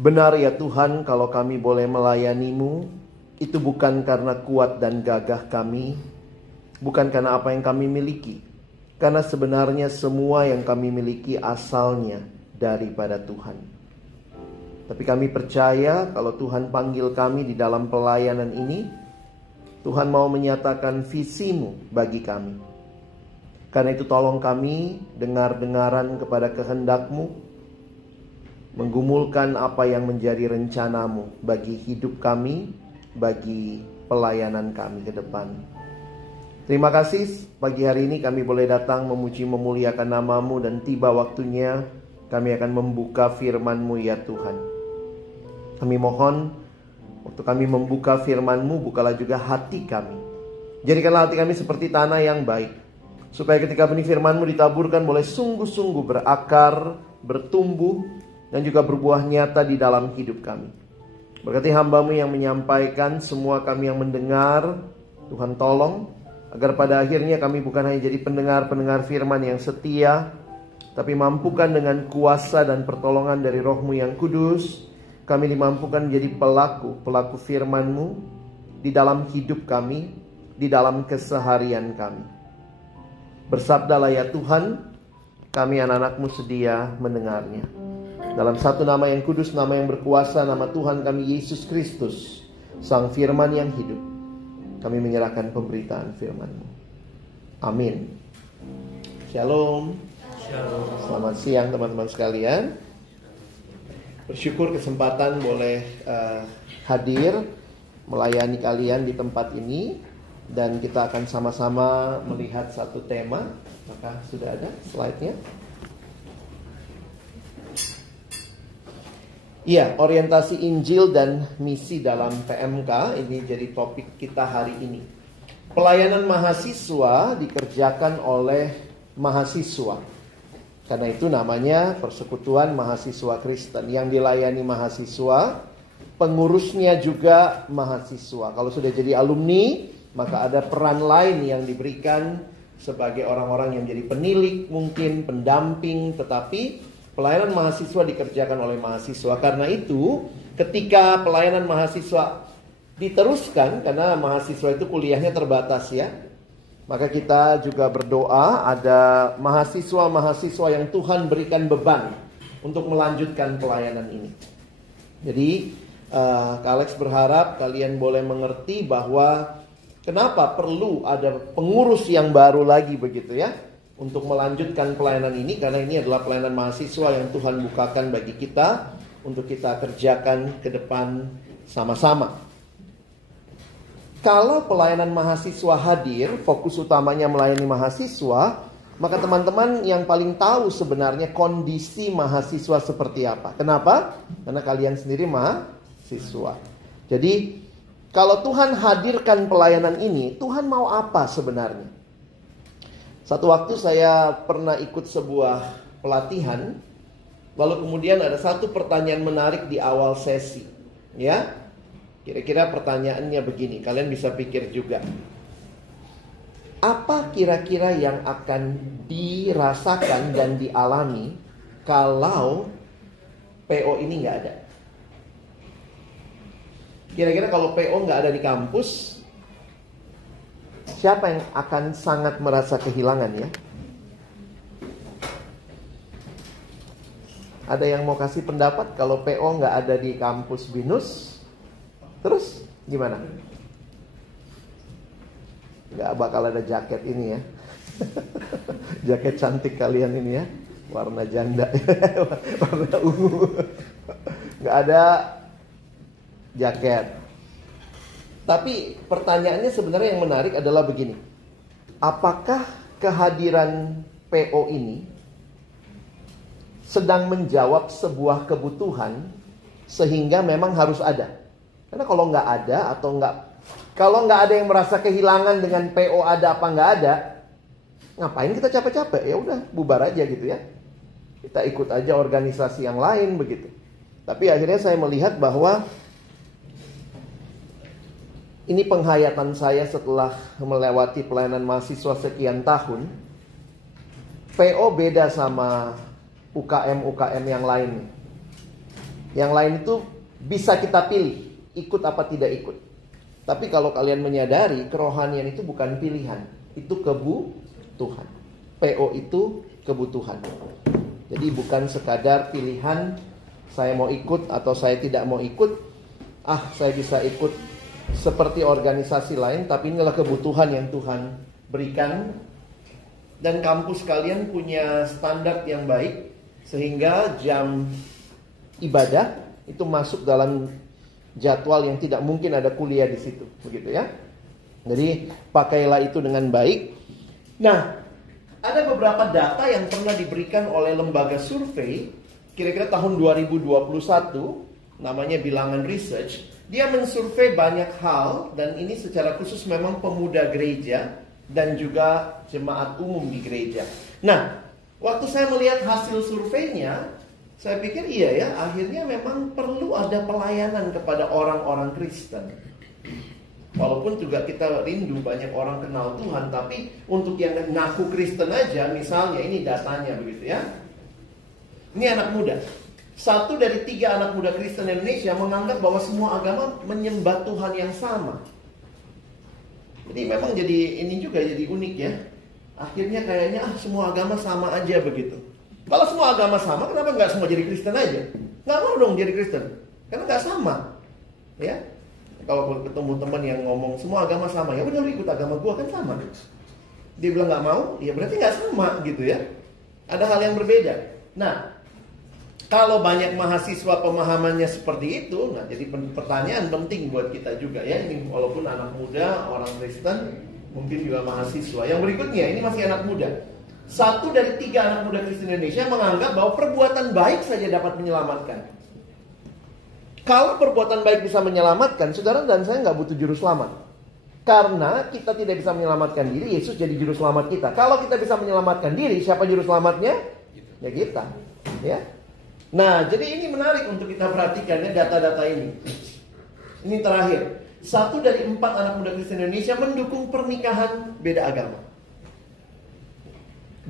Benar ya Tuhan, kalau kami boleh melayani-Mu, itu bukan karena kuat dan gagah kami, bukan karena apa yang kami miliki. Karena sebenarnya semua yang kami miliki asalnya daripada Tuhan. Tapi kami percaya kalau Tuhan panggil kami di dalam pelayanan ini, Tuhan mau menyatakan visi-Mu bagi kami. Karena itu tolong kami dengar-dengaran kepada kehendak-Mu, menggumulkan apa yang menjadi rencana-Mu bagi hidup kami, bagi pelayanan kami ke depan. Terima kasih pagi hari ini kami boleh datang memuji memuliakan nama-Mu, dan tiba waktunya kami akan membuka firman-Mu ya Tuhan. Kami mohon waktu kami membuka firman-Mu, bukalah juga hati kami. Jadikanlah hati kami seperti tanah yang baik, supaya ketika benih firman-Mu ditaburkan boleh sungguh-sungguh berakar, bertumbuh, dan juga berbuah nyata di dalam hidup kami. Berkati hamba-Mu yang menyampaikan, semua kami yang mendengar, Tuhan tolong, agar pada akhirnya kami bukan hanya jadi pendengar-pendengar firman yang setia, tapi mampukan dengan kuasa dan pertolongan dari Roh-Mu yang kudus, kami dimampukan menjadi pelaku firman-Mu di dalam hidup kami, di dalam keseharian kami. Bersabdalah ya Tuhan, kami anak-anak-Mu sedia mendengarnya. Dalam satu nama yang kudus, nama yang berkuasa, nama Tuhan kami Yesus Kristus, Sang Firman yang hidup, kami menyerahkan pemberitaan firman-Mu. Amin. Shalom. Shalom. Selamat siang teman-teman sekalian. Bersyukur kesempatan boleh hadir melayani kalian di tempat ini, dan kita akan sama-sama melihat satu tema. Maka sudah ada slide-nya. Iya, orientasi Injil dan misi dalam PMK, ini jadi topik kita hari ini. Pelayanan mahasiswa dikerjakan oleh mahasiswa. Karena itu namanya Persekutuan Mahasiswa Kristen. Yang dilayani mahasiswa, pengurusnya juga mahasiswa. Kalau sudah jadi alumni, maka ada peran lain yang diberikan sebagai orang-orang yang jadi penilik, mungkin pendamping, tetapi pelayanan mahasiswa dikerjakan oleh mahasiswa. Karena itu ketika pelayanan mahasiswa diteruskan, karena mahasiswa itu kuliahnya terbatas ya, maka kita juga berdoa ada mahasiswa-mahasiswa yang Tuhan berikan beban untuk melanjutkan pelayanan ini. Jadi Kak Alex berharap kalian boleh mengerti bahwa kenapa perlu ada pengurus yang baru lagi begitu ya, untuk melanjutkan pelayanan ini, karena ini adalah pelayanan mahasiswa yang Tuhan bukakan bagi kita untuk kita kerjakan ke depan sama-sama. Kalau pelayanan mahasiswa hadir, fokus utamanya melayani mahasiswa, maka teman-teman yang paling tahu sebenarnya kondisi mahasiswa seperti apa. Kenapa? Karena kalian sendiri mahasiswa. Jadi kalau Tuhan hadirkan pelayanan ini, Tuhan mau apa sebenarnya? Satu waktu saya pernah ikut sebuah pelatihan, lalu kemudian ada satu pertanyaan menarik di awal sesi. Ya, kira-kira pertanyaannya begini, kalian bisa pikir juga. Apa kira-kira yang akan dirasakan dan dialami kalau PO ini nggak ada? Kira-kira kalau PO nggak ada di kampus, siapa yang akan sangat merasa kehilangan ya? Ada yang mau kasih pendapat kalau PO nggak ada di kampus BINUS? Terus gimana? Nggak bakal ada jaket ini ya. Jaket cantik kalian ini ya, warna janda, warna ungu. Nggak ada jaket. Tapi pertanyaannya sebenarnya yang menarik adalah begini. Apakah kehadiran PO ini sedang menjawab sebuah kebutuhan sehingga memang harus ada? Karena kalau nggak ada atau kalau nggak ada yang merasa kehilangan dengan PO ada apa nggak ada, ngapain kita capek-capek? Ya udah bubar aja gitu ya. Kita ikut aja organisasi yang lain begitu. Tapi akhirnya saya melihat bahwa ini penghayatan saya setelah melewati pelayanan mahasiswa sekian tahun. PO beda sama UKM-UKM yang lain. Yang lain itu bisa kita pilih, ikut apa tidak ikut. Tapi kalau kalian menyadari, kerohanian itu bukan pilihan, itu kebutuhan. PO itu kebutuhan. Jadi bukan sekadar pilihan, saya mau ikut atau saya tidak mau ikut. Saya bisa ikut seperti organisasi lain, tapi inilah kebutuhan yang Tuhan berikan. Dan kampus kalian punya standar yang baik, sehingga jam ibadah itu masuk dalam jadwal yang tidak mungkin ada kuliah di situ, begitu ya. Jadi pakailah itu dengan baik. Nah, ada beberapa data yang pernah diberikan oleh lembaga survei, kira-kira tahun 2021, namanya Bilangan Research. Dia mensurvei banyak hal, dan ini secara khusus memang pemuda gereja dan juga jemaat umum di gereja. Nah, waktu saya melihat hasil surveinya, saya pikir iya ya, akhirnya memang perlu ada pelayanan kepada orang-orang Kristen. Walaupun juga kita rindu banyak orang kenal Tuhan, tapi untuk yang ngaku Kristen aja, misalnya ini datanya begitu ya. Ini anak muda. 1 dari 3 anak muda Kristen Indonesia menganggap bahwa semua agama menyembah Tuhan yang sama. Jadi memang jadi ini juga jadi unik ya. Akhirnya kayaknya semua agama sama aja begitu. Kalau semua agama sama, kenapa nggak semua jadi Kristen aja? Nggak mau dong jadi Kristen, karena nggak sama. Ya, kalau ketemu teman yang ngomong semua agama sama, ya udah lu ikut agama gua kan sama. Dia bilang nggak mau, ya berarti nggak sama gitu ya. Ada hal yang berbeda. Nah, kalau banyak mahasiswa pemahamannya seperti itu, nah jadi pertanyaan penting buat kita juga ya. Ini walaupun anak muda, orang Kristen, mungkin juga mahasiswa. Yang berikutnya, ini masih anak muda. 1 dari 3 anak muda Kristen Indonesia menganggap bahwa perbuatan baik saja dapat menyelamatkan. Kalau perbuatan baik bisa menyelamatkan, saudara dan saya nggak butuh juru selamat. Karena kita tidak bisa menyelamatkan diri, Yesus jadi juru selamat kita. Kalau kita bisa menyelamatkan diri, siapa juru selamatnya? Ya kita. Ya. Nah, jadi ini menarik untuk kita perhatikan ya, data-data ini. Ini terakhir. 1 dari 4 anak muda Kristen Indonesia mendukung pernikahan beda agama.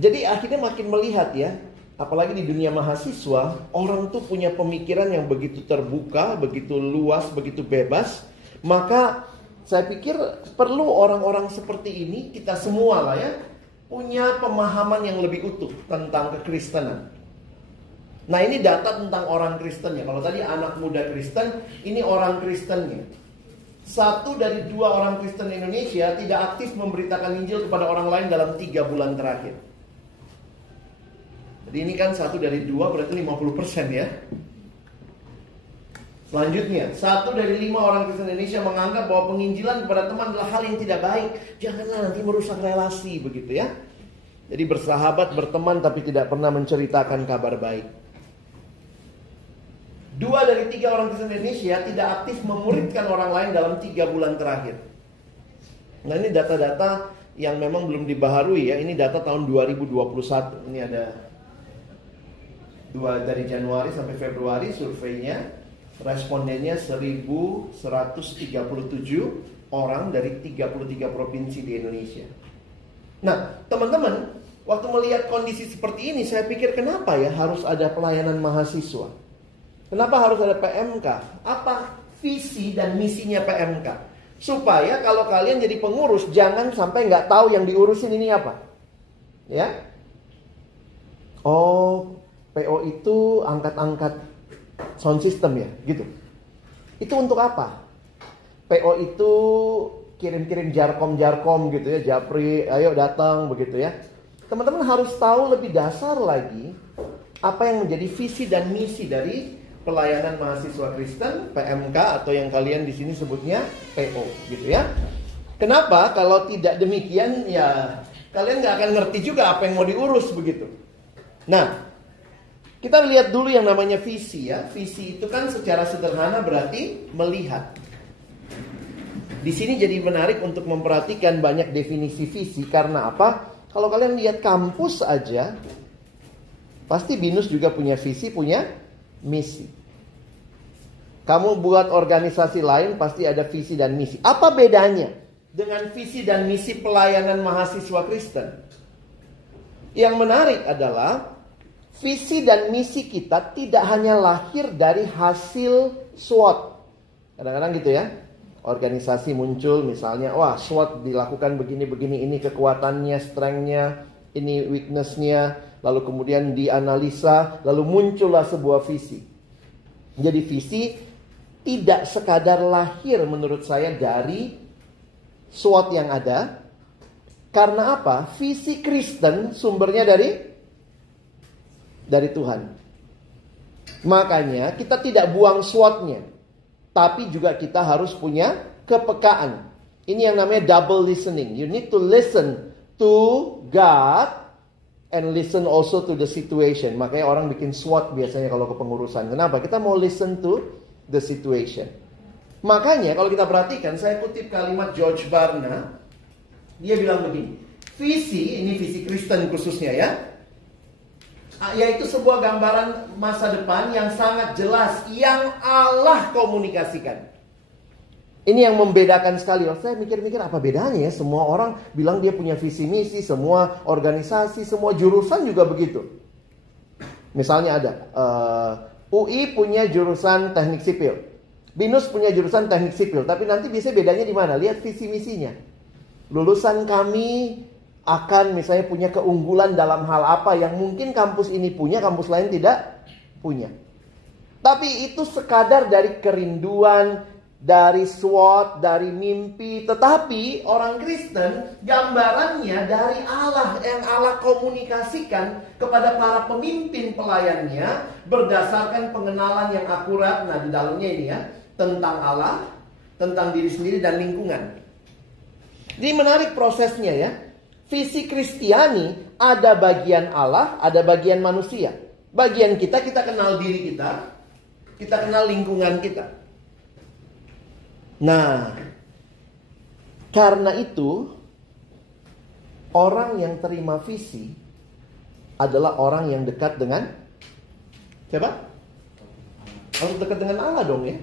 Jadi akhirnya makin melihat ya, apalagi di dunia mahasiswa, orang tuh punya pemikiran yang begitu terbuka, begitu luas, begitu bebas. Maka saya pikir perlu orang-orang seperti ini, kita semua lah ya, punya pemahaman yang lebih utuh tentang kekristenan. Nah, ini data tentang orang Kristennya. Kalau tadi anak muda Kristen, ini orang Kristennya. 1 dari 2 orang Kristen Indonesia tidak aktif memberitakan Injil kepada orang lain dalam 3 bulan terakhir. Jadi ini kan 1 dari 2 berarti 50% ya. Selanjutnya, 1 dari 5 orang Kristen Indonesia menganggap bahwa penginjilan kepada teman adalah hal yang tidak baik. Janganlah nanti merusak relasi, begitu ya. Jadi bersahabat, berteman, tapi tidak pernah menceritakan kabar baik. 2 dari 3 orang Kristen Indonesia tidak aktif memuridkan orang lain dalam 3 bulan terakhir. Nah, ini data-data yang memang belum dibaharui ya. Ini data tahun 2021. Ini ada 2 dari Januari sampai Februari surveinya. Respondennya 1137 orang dari 33 provinsi di Indonesia. Nah, teman-teman, waktu melihat kondisi seperti ini, saya pikir kenapa ya harus ada pelayanan mahasiswa? Kenapa harus ada PMK? Apa visi dan misinya PMK? Supaya kalau kalian jadi pengurus, jangan sampai nggak tahu yang diurusin ini apa. Ya? Oh, PO itu angkat-angkat sound system ya, gitu. Itu untuk apa? PO itu kirim-kirim jarkom gitu ya, japri, ayo datang begitu ya. Teman-teman harus tahu lebih dasar lagi apa yang menjadi visi dan misi dari pelayanan mahasiswa Kristen, PMK atau yang kalian di sini sebutnya PO, gitu ya. Kenapa? Kalau tidak demikian, ya kalian nggak akan ngerti juga apa yang mau diurus begitu. Nah, kita lihat dulu yang namanya visi ya. Visi itu kan secara sederhana berarti melihat. Di sini jadi menarik untuk memperhatikan banyak definisi visi karena apa? Kalau kalian lihat kampus aja, pasti BINUS juga punya visi, punya misi. Kamu buat organisasi lain pasti ada visi dan misi. Apa bedanya dengan visi dan misi pelayanan mahasiswa Kristen? Yang menarik adalah Visi dan misi kita tidak hanya lahir dari hasil SWOT. Kadang-kadang gitu ya. Organisasi muncul misalnya, wah SWOT dilakukan begini-begini, ini kekuatannya, strength-nya, ini weakness-nya. Lalu kemudian dianalisa, lalu muncullah sebuah visi. Jadi visi tidak sekadar lahir menurut saya dari SWOT yang ada. Karena apa? Visi Kristen sumbernya dari Tuhan. Makanya kita tidak buang SWOT-nya. Tapi juga kita harus punya kepekaan. Ini yang namanya double listening. You need to listen to God and listen also to the situation. Makanya orang bikin SWOT biasanya kalau kepengurusan. Kenapa? Kita mau listen to the situation. Makanya kalau kita perhatikan, saya kutip kalimat George Barna. Dia bilang begini, ini visi Kristen khususnya ya. Yaitu sebuah gambaran masa depan yang sangat jelas, yang Allah komunikasikan. Ini yang membedakan sekali. Saya mikir-mikir apa bedanya ya. Semua orang bilang dia punya visi misi, semua organisasi, semua jurusan juga begitu. Misalnya ada UI punya jurusan teknik sipil, BINUS punya jurusan teknik sipil. Tapi nanti biasanya bedanya di mana? Lihat visi misinya. Lulusan kami akan misalnya punya keunggulan dalam hal apa yang mungkin kampus ini punya, kampus lain tidak punya. Tapi itu sekadar dari kerinduan, dari SWOT, dari mimpi. Tetapi orang Kristen gambarannya dari Allah yang Allah komunikasikan kepada para pemimpin pelayannya berdasarkan pengenalan yang akurat. Nah di dalamnya ini ya, tentang Allah, tentang diri sendiri dan lingkungan. Jadi menarik prosesnya ya. Visi Kristiani ada bagian Allah, ada bagian manusia. Bagian kita kenal diri kita kenal lingkungan kita. Nah, karena itu orang yang terima visi adalah orang yang dekat dengan siapa? Harus dekat dengan Allah dong ya.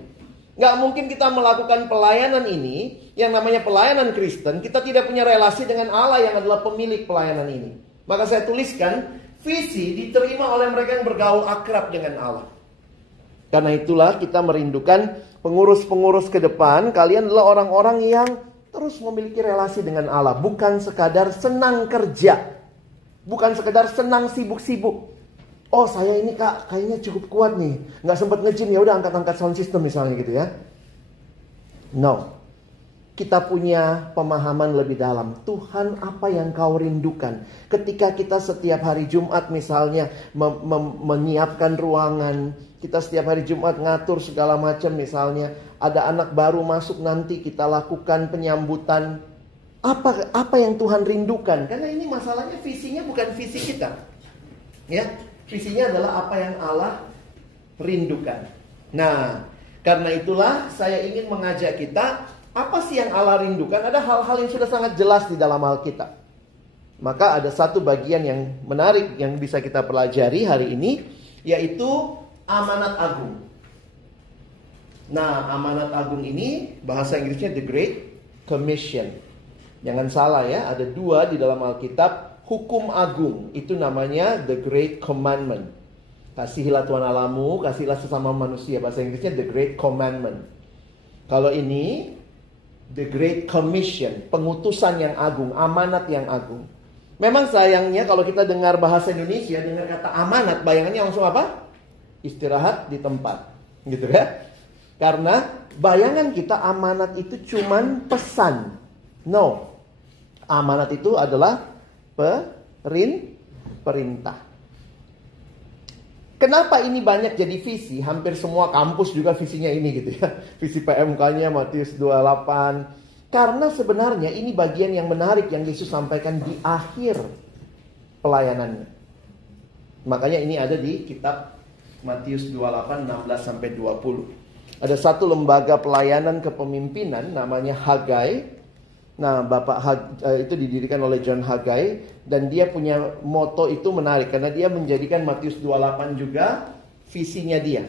Gak mungkin kita melakukan pelayanan ini, yang namanya pelayanan Kristen, kita tidak punya relasi dengan Allah yang adalah pemilik pelayanan ini. Maka saya tuliskan, visi diterima oleh mereka yang bergaul akrab dengan Allah. Karena itulah kita merindukan pengurus-pengurus ke depan, kalian adalah orang-orang yang terus memiliki relasi dengan Allah. Bukan sekadar senang kerja, bukan sekadar senang sibuk-sibuk. Oh saya ini kak kayaknya cukup kuat nih, nggak sempat nge-gym, ya udah angkat-angkat sound system misalnya gitu ya. No, kita punya pemahaman lebih dalam. Tuhan apa yang kau rindukan? Ketika kita setiap hari Jumat misalnya menyiapkan ruangan, kita setiap hari Jumat ngatur segala macam misalnya, ada anak baru masuk nanti kita lakukan penyambutan. Apa yang Tuhan rindukan? Karena ini masalahnya visinya bukan visi kita, ya. Visinya adalah apa yang Allah rindukan. Nah, karena itulah saya ingin mengajak kita, apa sih yang Allah rindukan? Ada hal-hal yang sudah sangat jelas di dalam Alkitab. Maka ada satu bagian yang menarik yang bisa kita pelajari hari ini, yaitu amanat agung. Nah, amanat agung ini bahasa Inggrisnya The Great Commission. Jangan salah ya, ada dua di dalam Alkitab. Hukum agung itu namanya The Great Commandment. Kasihilah Tuhan Allahmu, kasihilah sesama manusia. Bahasa Inggrisnya The Great Commandment. Kalau ini The Great Commission, pengutusan yang agung, amanat yang agung. Memang sayangnya kalau kita dengar bahasa Indonesia, dengar kata amanat, bayangannya langsung apa? Istirahat di tempat, gitu ya. Karena bayangan kita amanat itu cuman pesan. No, amanat itu adalah perintah. Kenapa ini banyak jadi visi? Hampir semua kampus juga visinya ini gitu ya. Visi PMK-nya Matius 28. Karena sebenarnya ini bagian yang menarik yang Yesus sampaikan di akhir pelayanannya. Makanya ini ada di kitab Matius 28 16-20. Ada satu lembaga pelayanan kepemimpinan namanya Hagai. Nah, itu didirikan oleh John Haggai, dan dia punya moto itu menarik karena dia menjadikan Matius 28 juga visinya dia.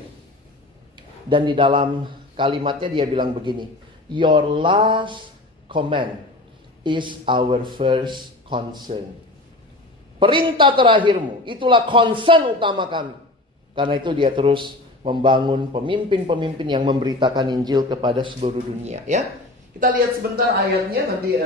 Dan di dalam kalimatnya dia bilang begini, your last command is our first concern. perintah terakhirmu. Itulah concern utama kami. Karena itu dia terus membangun pemimpin-pemimpin yang memberitakan Injil kepada seluruh dunia. Ya, kita lihat sebentar ayatnya. Nanti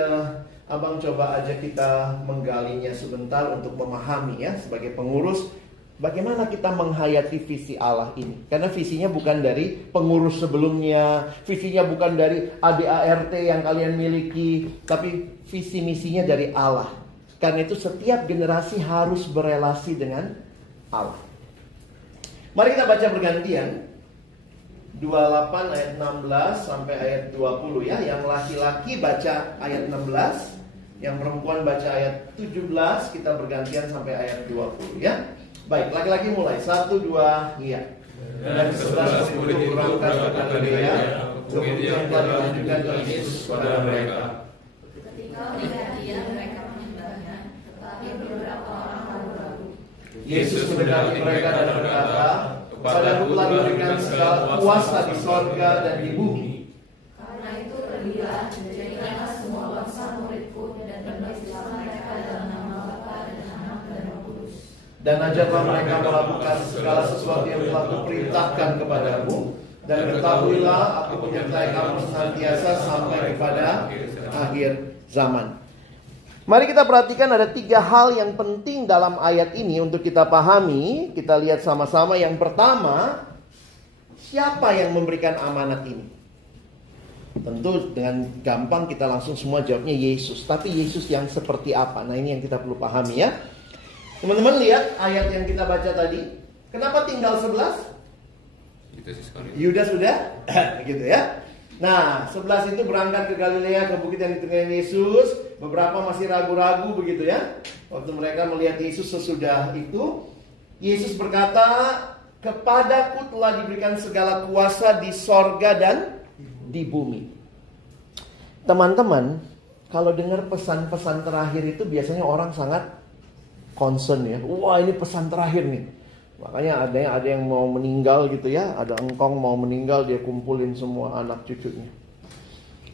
Abang coba aja kita menggalinya sebentar untuk memahami ya, sebagai pengurus, bagaimana kita menghayati visi Allah ini. Karena visinya bukan dari pengurus sebelumnya, visinya bukan dari ADART yang kalian miliki, tapi visi misinya dari Allah. Karena itu setiap generasi harus berelasi dengan Allah. Mari kita baca bergantian. 28 ayat 16 sampai ayat 20 ya. Yang laki-laki baca ayat 16, yang perempuan baca ayat 17, kita bergantian sampai ayat 20 ya. Baik, laki-laki mulai. 1, 2, iya. Dan 11 murid itu berangkat ke Galilea, kemudian telah ditunjukkan Tuhan Yesus kepada mereka. Ketika melihat dia, mereka menyembahnya, tetapi beberapa orang ragu-ragu. Yesus mendekati mereka dan berkata, "Kepadaku telah diberikan segala kuasa di sorga dan di bumi. Karena itu pergilah, jadikanlah semua bangsa muridku, dan baptislah mereka dalam nama Bapa dan Anak dan Roh Kudus. Dan ajarlah mereka melakukan segala sesuatu yang telah kuperintahkan kepadamu. Dan ketahuilah aku menyertai kamu senantiasa sampai kepada akhir zaman." Mari kita perhatikan ada 3 hal yang penting dalam ayat ini untuk kita pahami. Kita lihat sama-sama. Yang pertama, siapa yang memberikan amanat ini? Tentu dengan gampang kita langsung semua jawabnya Yesus. Tapi Yesus yang seperti apa? Nah, ini yang kita perlu pahami ya. Teman-teman lihat ayat yang kita baca tadi. Kenapa tinggal 11? Yudas sudah gitu ya. Nah, 11 itu berangkat ke Galilea, ke bukit yang ditinggalin Yesus. Beberapa masih ragu-ragu begitu ya. Waktu mereka melihat Yesus sesudah itu, Yesus berkata, "Kepadaku telah diberikan segala kuasa di sorga dan di bumi." Teman-teman, kalau dengar pesan-pesan terakhir itu biasanya orang sangat concern ya. Wah, ini pesan terakhir nih. Makanya ada yang mau meninggal gitu ya. Ada engkong mau meninggal, dia kumpulin semua anak cucunya.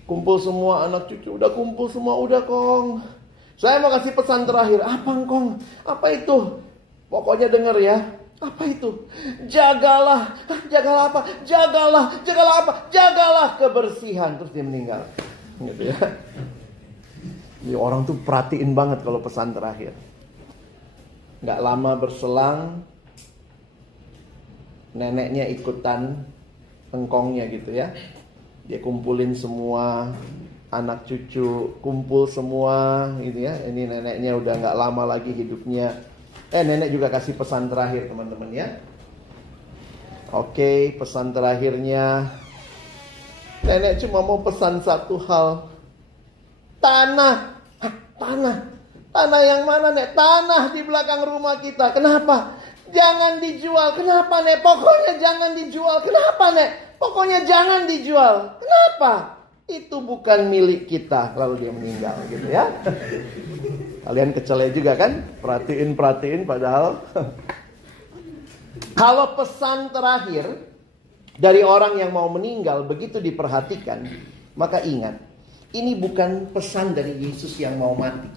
Kumpul semua anak cucu. Udah kumpul semua, udah kong. Saya mau kasih pesan terakhir. Apa engkong? Apa itu? Pokoknya denger ya. Apa itu? Jagalah. Jagalah apa? Jagalah apa? Jagalah kebersihan. Terus dia meninggal. Gitu ya. Jadi orang tuh perhatiin banget kalau pesan terakhir. Gak lama berselang, neneknya ikutan engkongnya gitu ya. Dia kumpulin semua anak cucu, kumpul semua gitu ya. Ini neneknya udah gak lama lagi hidupnya. Nenek juga kasih pesan terakhir teman-teman ya. Oke, pesan terakhirnya, nenek cuma mau pesan satu hal. Tanah. Tanah yang mana, Nek? Tanah di belakang rumah kita. Kenapa? Jangan dijual. Kenapa, Nek? Pokoknya jangan dijual. Kenapa, Nek? Pokoknya jangan dijual. Kenapa? Itu bukan milik kita. Lalu dia meninggal gitu ya. Kalian kecele juga kan? Perhatiin padahal. Kalau pesan terakhir dari orang yang mau meninggal begitu diperhatikan, maka ingat, ini bukan pesan dari Yesus yang mau mati.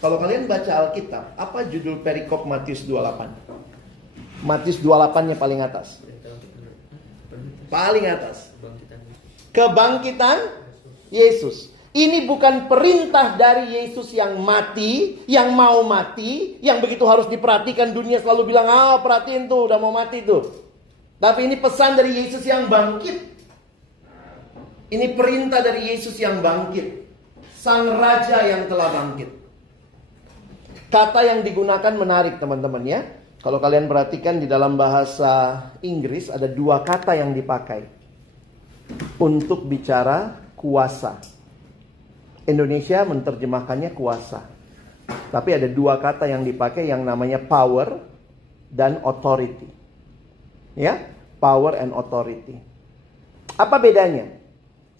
Kalau kalian baca Alkitab, apa judul perikop Matius 28? Matius 28-nya paling atas. Paling atas. Kebangkitan Yesus. Ini bukan perintah dari Yesus yang mati, yang mau mati, yang begitu harus diperhatikan. Dunia selalu bilang, perhatiin tuh, udah mau mati tuh. Tapi ini pesan dari Yesus yang bangkit. Ini perintah dari Yesus yang bangkit. Sang Raja yang telah bangkit. Kata yang digunakan menarik teman-teman ya. Kalau kalian perhatikan di dalam bahasa Inggris ada 2 kata yang dipakai untuk bicara kuasa. Indonesia menerjemahkannya kuasa. Tapi ada 2 kata yang dipakai yang namanya power dan authority. Ya, power and authority. Apa bedanya?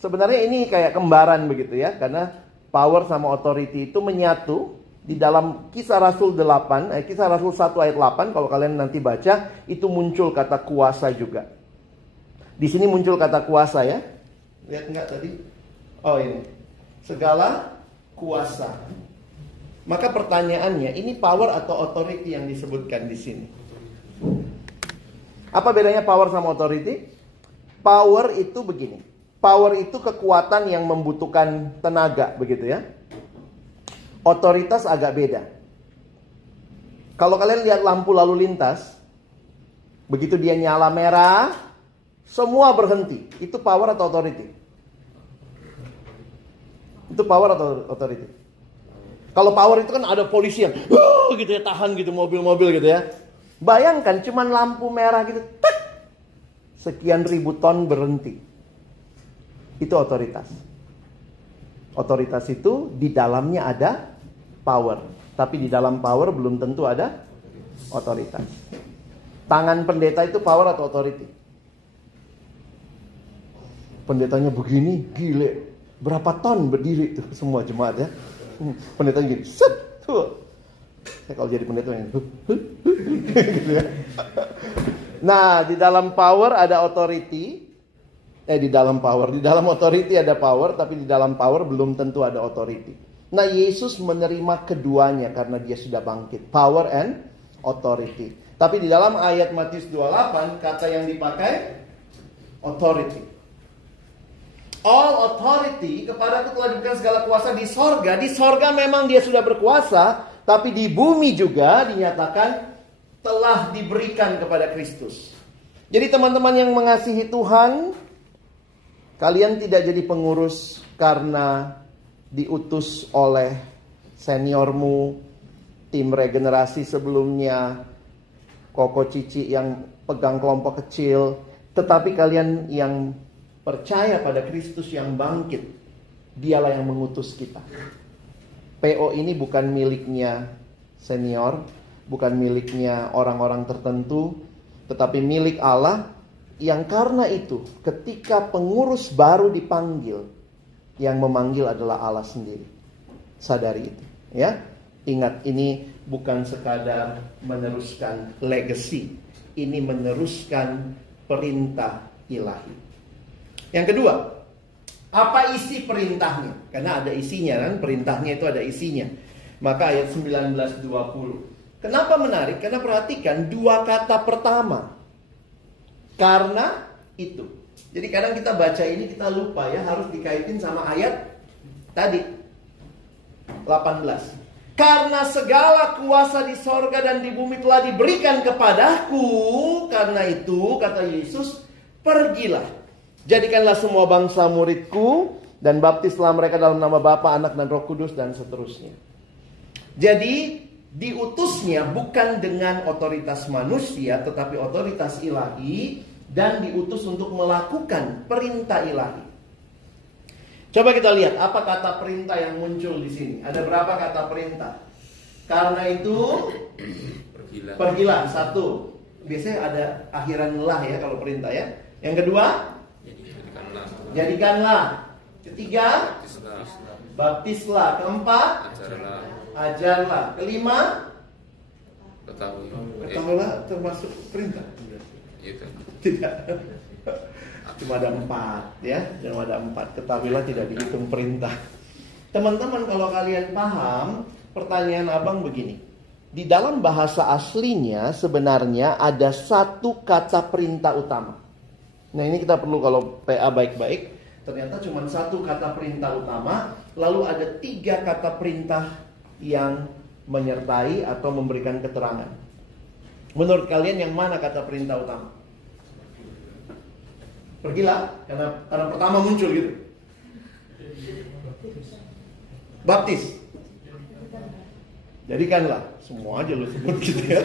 Sebenarnya ini kayak kembaran begitu ya, karena power sama authority itu menyatu. Di dalam Kisah Rasul 8, Kisah Rasul 1 ayat 8, kalau kalian nanti baca, itu muncul kata kuasa juga. Di sini muncul kata kuasa ya. Lihat enggak tadi? Oh ini. Segala kuasa. Maka pertanyaannya, ini power atau authority yang disebutkan di sini? Apa bedanya power sama authority? Power itu begini. Power itu kekuatan yang membutuhkan tenaga, begitu ya. Otoritas agak beda. Kalau kalian lihat lampu lalu lintas, begitu dia nyala merah, semua berhenti. Itu power atau authority? Itu power atau authority? Kalau power itu kan ada polisi yang gitu ya, tahan gitu mobil-mobil gitu ya. Bayangkan cuman lampu merah gitu, tak, sekian ribu ton berhenti. Itu otoritas. Otoritas itu di dalamnya ada power, tapi di dalam power belum tentu ada otoritas. Tangan pendeta itu power atau authority? Pendetanya begini, gile. Berapa ton berdiri tuh semua jemaat ya. Pendetanya gini, set tuh. Saya kalau jadi pendeta yang gitu ya. Nah, di dalam power ada authority. Di dalam authority ada power, tapi di dalam power belum tentu ada authority. Nah, Yesus menerima keduanya karena dia sudah bangkit, power and authority. Tapi di dalam ayat Matius 28 kata yang dipakai authority. All authority kepadaku telah diberikan segala kuasa di sorga. Di sorga memang dia sudah berkuasa, tapi di bumi juga dinyatakan telah diberikan kepada Kristus. Jadi teman-teman yang mengasihi Tuhan, kalian tidak jadi pengurus karena diutus oleh seniormu, tim regenerasi sebelumnya, Koko Cici yang pegang kelompok kecil. Tetapi kalian yang percaya pada Kristus yang bangkit, dialah yang mengutus kita. PO ini bukan miliknya senior, bukan miliknya orang-orang tertentu, tetapi milik Allah. Yang karena itu ketika pengurus baru dipanggil, yang memanggil adalah Allah sendiri. Sadari itu ya. Ingat, ini bukan sekadar meneruskan legacy, ini meneruskan perintah ilahi. Yang kedua, apa isi perintahnya? Karena ada isinya kan, perintahnya itu ada isinya. Maka ayat 19-20. Kenapa menarik? Karena perhatikan dua kata pertama. Karena itu. Jadi kadang kita baca ini kita lupa ya, harus dikaitin sama ayat tadi 18. Karena segala kuasa di sorga dan di bumi telah diberikan kepadaku. Karena itu kata Yesus, pergilah, jadikanlah semua bangsa muridku dan baptislah mereka dalam nama Bapa, Anak dan Roh Kudus dan seterusnya. Jadi diutusnya bukan dengan otoritas manusia, tetapi otoritas ilahi, dan diutus untuk melakukan perintah ilahi. Coba kita lihat apa kata perintah yang muncul di sini. Ada berapa kata perintah? Karena itu pergilah. Satu. Biasanya ada akhiran lah ya kalau perintah ya. Yang kedua, jadikanlah. Ketiga, baptislah. Keempat, ajarlah. Kelima, ketahuilah termasuk perintah. Tidak. Cuma ada 4 ya. Cuma ada 4. Ketahuilah tidak dihitung perintah. Teman-teman, kalau kalian paham, pertanyaan abang begini. Di dalam bahasa aslinya sebenarnya ada satu kata perintah utama. Nah, ini kita perlu kalau PA baik-baik. Ternyata cuma satu kata perintah utama, lalu ada 3 kata perintah yang menyertai atau memberikan keterangan. Menurut kalian yang mana kata perintah utama? Pergilah, karena pertama muncul gitu. Baptis. Jadikanlah. Semua aja lu sebut gitu ya.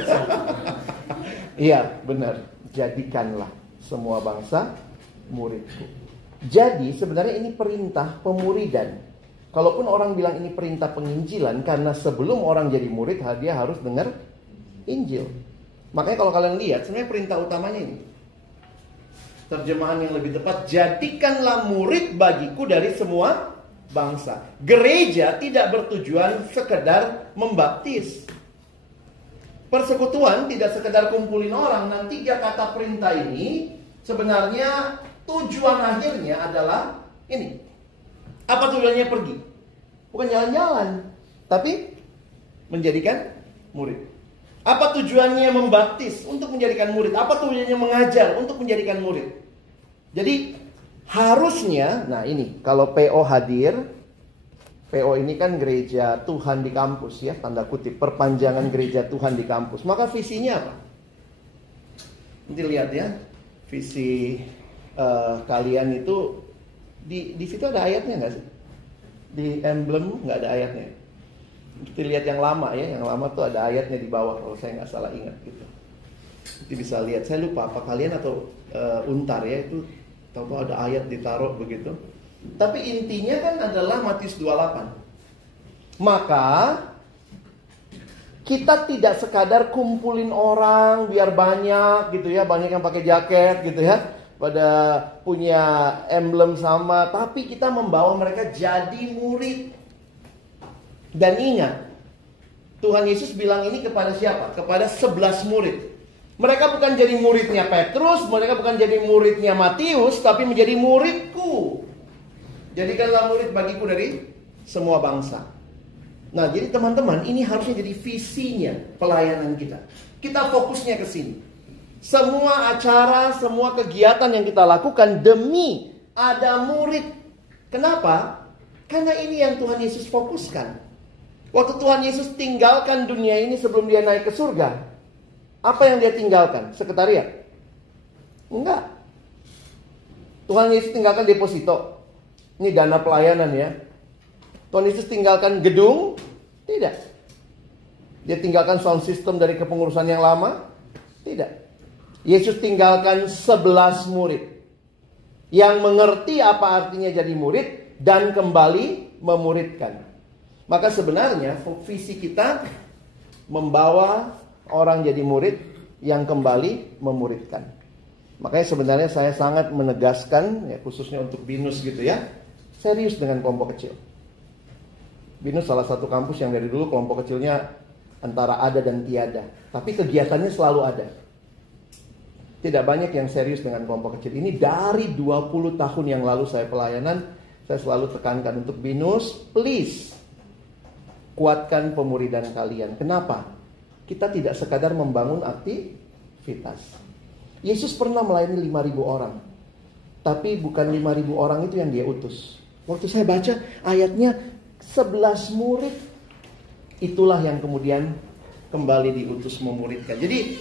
Iya, benar. Jadikanlah semua bangsa muridku. Jadi sebenarnya ini perintah pemuridan. Kalaupun orang bilang ini perintah penginjilan, karena sebelum orang jadi murid dia harus dengar Injil. Makanya kalau kalian lihat sebenarnya perintah utamanya ini. Terjemahan yang lebih tepat, jadikanlah murid bagiku dari semua bangsa. Gereja tidak bertujuan sekedar membaptis. Persekutuan tidak sekedar kumpulin orang. Dan 3 kata perintah ini sebenarnya tujuan akhirnya adalah ini. Apa tujuannya pergi? Bukan jalan-jalan, tapi menjadikan murid. Apa tujuannya membaptis? Untuk menjadikan murid. Apa tujuannya mengajar? Untuk menjadikan murid. Jadi harusnya, nah ini kalau PO hadir, PO ini kan gereja Tuhan di kampus ya, tanda kutip, perpanjangan gereja Tuhan di kampus. Maka visinya apa? Nanti lihat ya, visi kalian itu di situ ada ayatnya nggak sih? Di emblem nggak ada ayatnya. Kita lihat yang lama ya, yang lama tuh ada ayatnya di bawah kalau saya nggak salah ingat gitu. Nanti bisa lihat, saya lupa apa kalian atau Untar ya itu, tahu ada ayat ditaruh begitu. Tapi intinya kan adalah Matius 28. Maka kita tidak sekadar kumpulin orang biar banyak gitu ya, banyak yang pakai jaket gitu ya, pada punya emblem sama, tapi kita membawa mereka jadi murid. Dan ingat, Tuhan Yesus bilang ini kepada siapa? Kepada 11 murid. Mereka bukan jadi muridnya Petrus, mereka bukan jadi muridnya Matius, tapi menjadi muridku. Jadikanlah murid bagiku dari semua bangsa. Nah, jadi teman-teman, ini harusnya jadi visinya pelayanan kita. Kita fokusnya ke sini. Semua acara, semua kegiatan yang kita lakukan demi ada murid. Kenapa? Karena ini yang Tuhan Yesus fokuskan. Waktu Tuhan Yesus tinggalkan dunia ini sebelum dia naik ke surga, apa yang dia tinggalkan? Sekretariat? Enggak. Tuhan Yesus tinggalkan deposito. Ini dana pelayanan ya. Tuhan Yesus tinggalkan gedung? Tidak. Dia tinggalkan sound system dari kepengurusan yang lama? Tidak. Yesus tinggalkan 11 murid yang mengerti apa artinya jadi murid dan kembali memuridkan. Maka sebenarnya visi kita membawa orang jadi murid yang kembali memuridkan. Makanya sebenarnya saya sangat menegaskan ya, khususnya untuk BINUS gitu ya, serius dengan kelompok kecil. BINUS salah satu kampus yang dari dulu kelompok kecilnya antara ada dan tiada, tapi kegiatannya selalu ada. Tidak banyak yang serius dengan kelompok kecil. Ini dari 20 tahun yang lalu saya pelayanan, saya selalu tekankan untuk BINUS, please kuatkan pemuridan kalian. Kenapa? Kita tidak sekadar membangun aktivitas. Yesus pernah melayani 5.000 orang. Tapi bukan 5.000 orang itu yang dia utus. Waktu saya baca ayatnya 11 murid. Itulah yang kemudian kembali diutus memuridkan. Jadi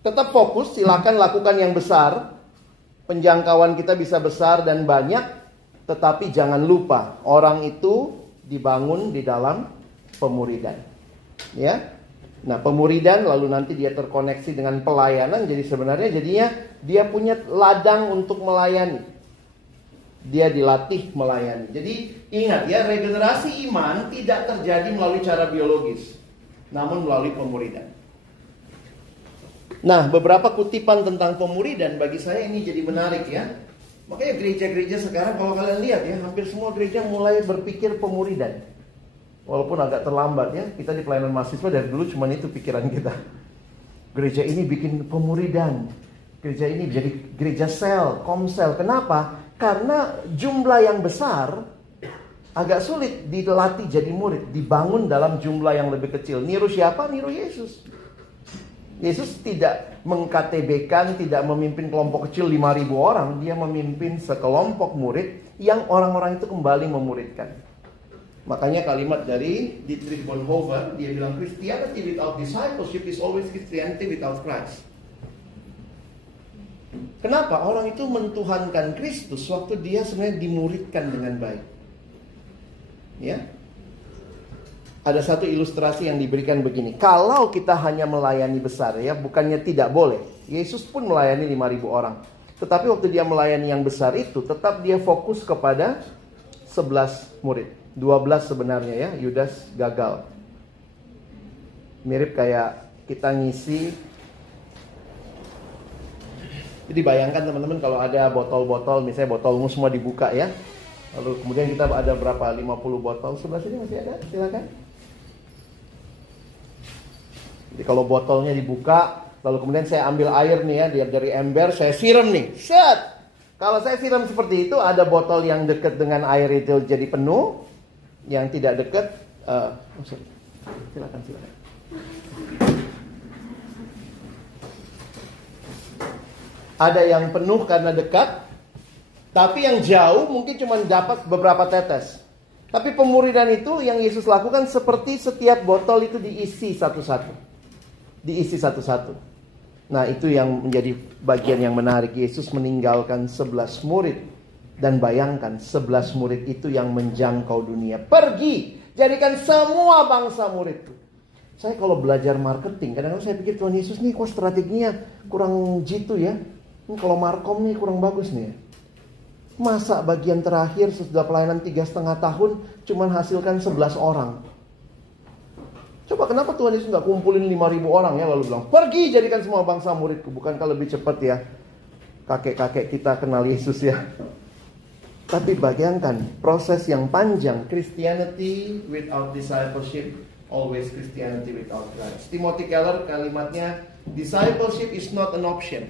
tetap fokus, silakan lakukan yang besar. Penjangkauan kita bisa besar dan banyak. Tetapi jangan lupa, orang itu dibangun di dalam pemuridan. Ya. Nah, pemuridan lalu nanti dia terkoneksi dengan pelayanan. Jadi sebenarnya jadinya dia punya ladang untuk melayani. Dia dilatih melayani. Jadi ingat ya, regenerasi iman tidak terjadi melalui cara biologis, namun melalui pemuridan. Nah, beberapa kutipan tentang pemuridan bagi saya ini jadi menarik ya. Makanya gereja-gereja sekarang kalau kalian lihat ya, hampir semua gereja mulai berpikir pemuridan. Walaupun agak terlambat ya, kita di pelayanan mahasiswa dari dulu cuma itu pikiran kita. Gereja ini bikin pemuridan. Gereja ini jadi gereja sel, komsel. Kenapa? Karena jumlah yang besar agak sulit dilatih jadi murid. Dibangun dalam jumlah yang lebih kecil. Niru siapa? Niru Yesus. Yesus tidak meng-KTB-kan, tidak memimpin kelompok kecil 5.000 orang. Dia memimpin sekelompok murid yang orang-orang itu kembali memuridkan. Makanya kalimat dari Dietrich Bonhoeffer, dia bilang Christianity without discipleship is always Christianity without Christ. Kenapa? Orang itu mentuhankan Kristus waktu dia sebenarnya dimuridkan dengan baik. Ya. Ada satu ilustrasi yang diberikan begini. Kalau kita hanya melayani besar ya, bukannya tidak boleh. Yesus pun melayani 5.000 orang. Tetapi waktu dia melayani yang besar itu, tetap dia fokus kepada 11 murid. 12 sebenarnya ya, Yudas gagal. Mirip kayak kita ngisi. Jadi bayangkan teman-teman kalau ada botol-botol, misalnya botolmu semua dibuka ya. Lalu kemudian kita ada berapa? 50 botol. Sebelah sini masih ada? Silakan. Jadi kalau botolnya dibuka, lalu kemudian saya ambil air nih ya, dari ember, saya siram nih. Set! Kalau saya siram seperti itu, ada botol yang dekat dengan air itu jadi penuh, yang tidak dekat Silakan. Ada yang penuh karena dekat, tapi yang jauh mungkin cuma dapat beberapa tetes. Tapi pemuridan itu yang Yesus lakukan seperti setiap botol itu diisi satu-satu. Nah, itu yang menjadi bagian yang menarik. Yesus meninggalkan 11 murid. Dan bayangkan 11 murid itu yang menjangkau dunia. Pergi, jadikan semua bangsa muridku. Saya kalau belajar marketing, kadang-kadang saya pikir Tuhan Yesus nih kok strateginya kurang jitu ya. Ini kalau markom nih kurang bagus nih ya. Masa bagian terakhir sesudah pelayanan 3,5 tahun cuman hasilkan 11 orang. Coba kenapa Tuhan Yesus gak kumpulin 5.000 orang ya, lalu bilang pergi jadikan semua bangsa muridku. Bukankah lebih cepat ya kakek-kakek kita kenal Yesus ya. Tapi bayangkan proses yang panjang. Christianity without discipleship, always Christianity without Christ. Timothy Keller kalimatnya, discipleship is not an option.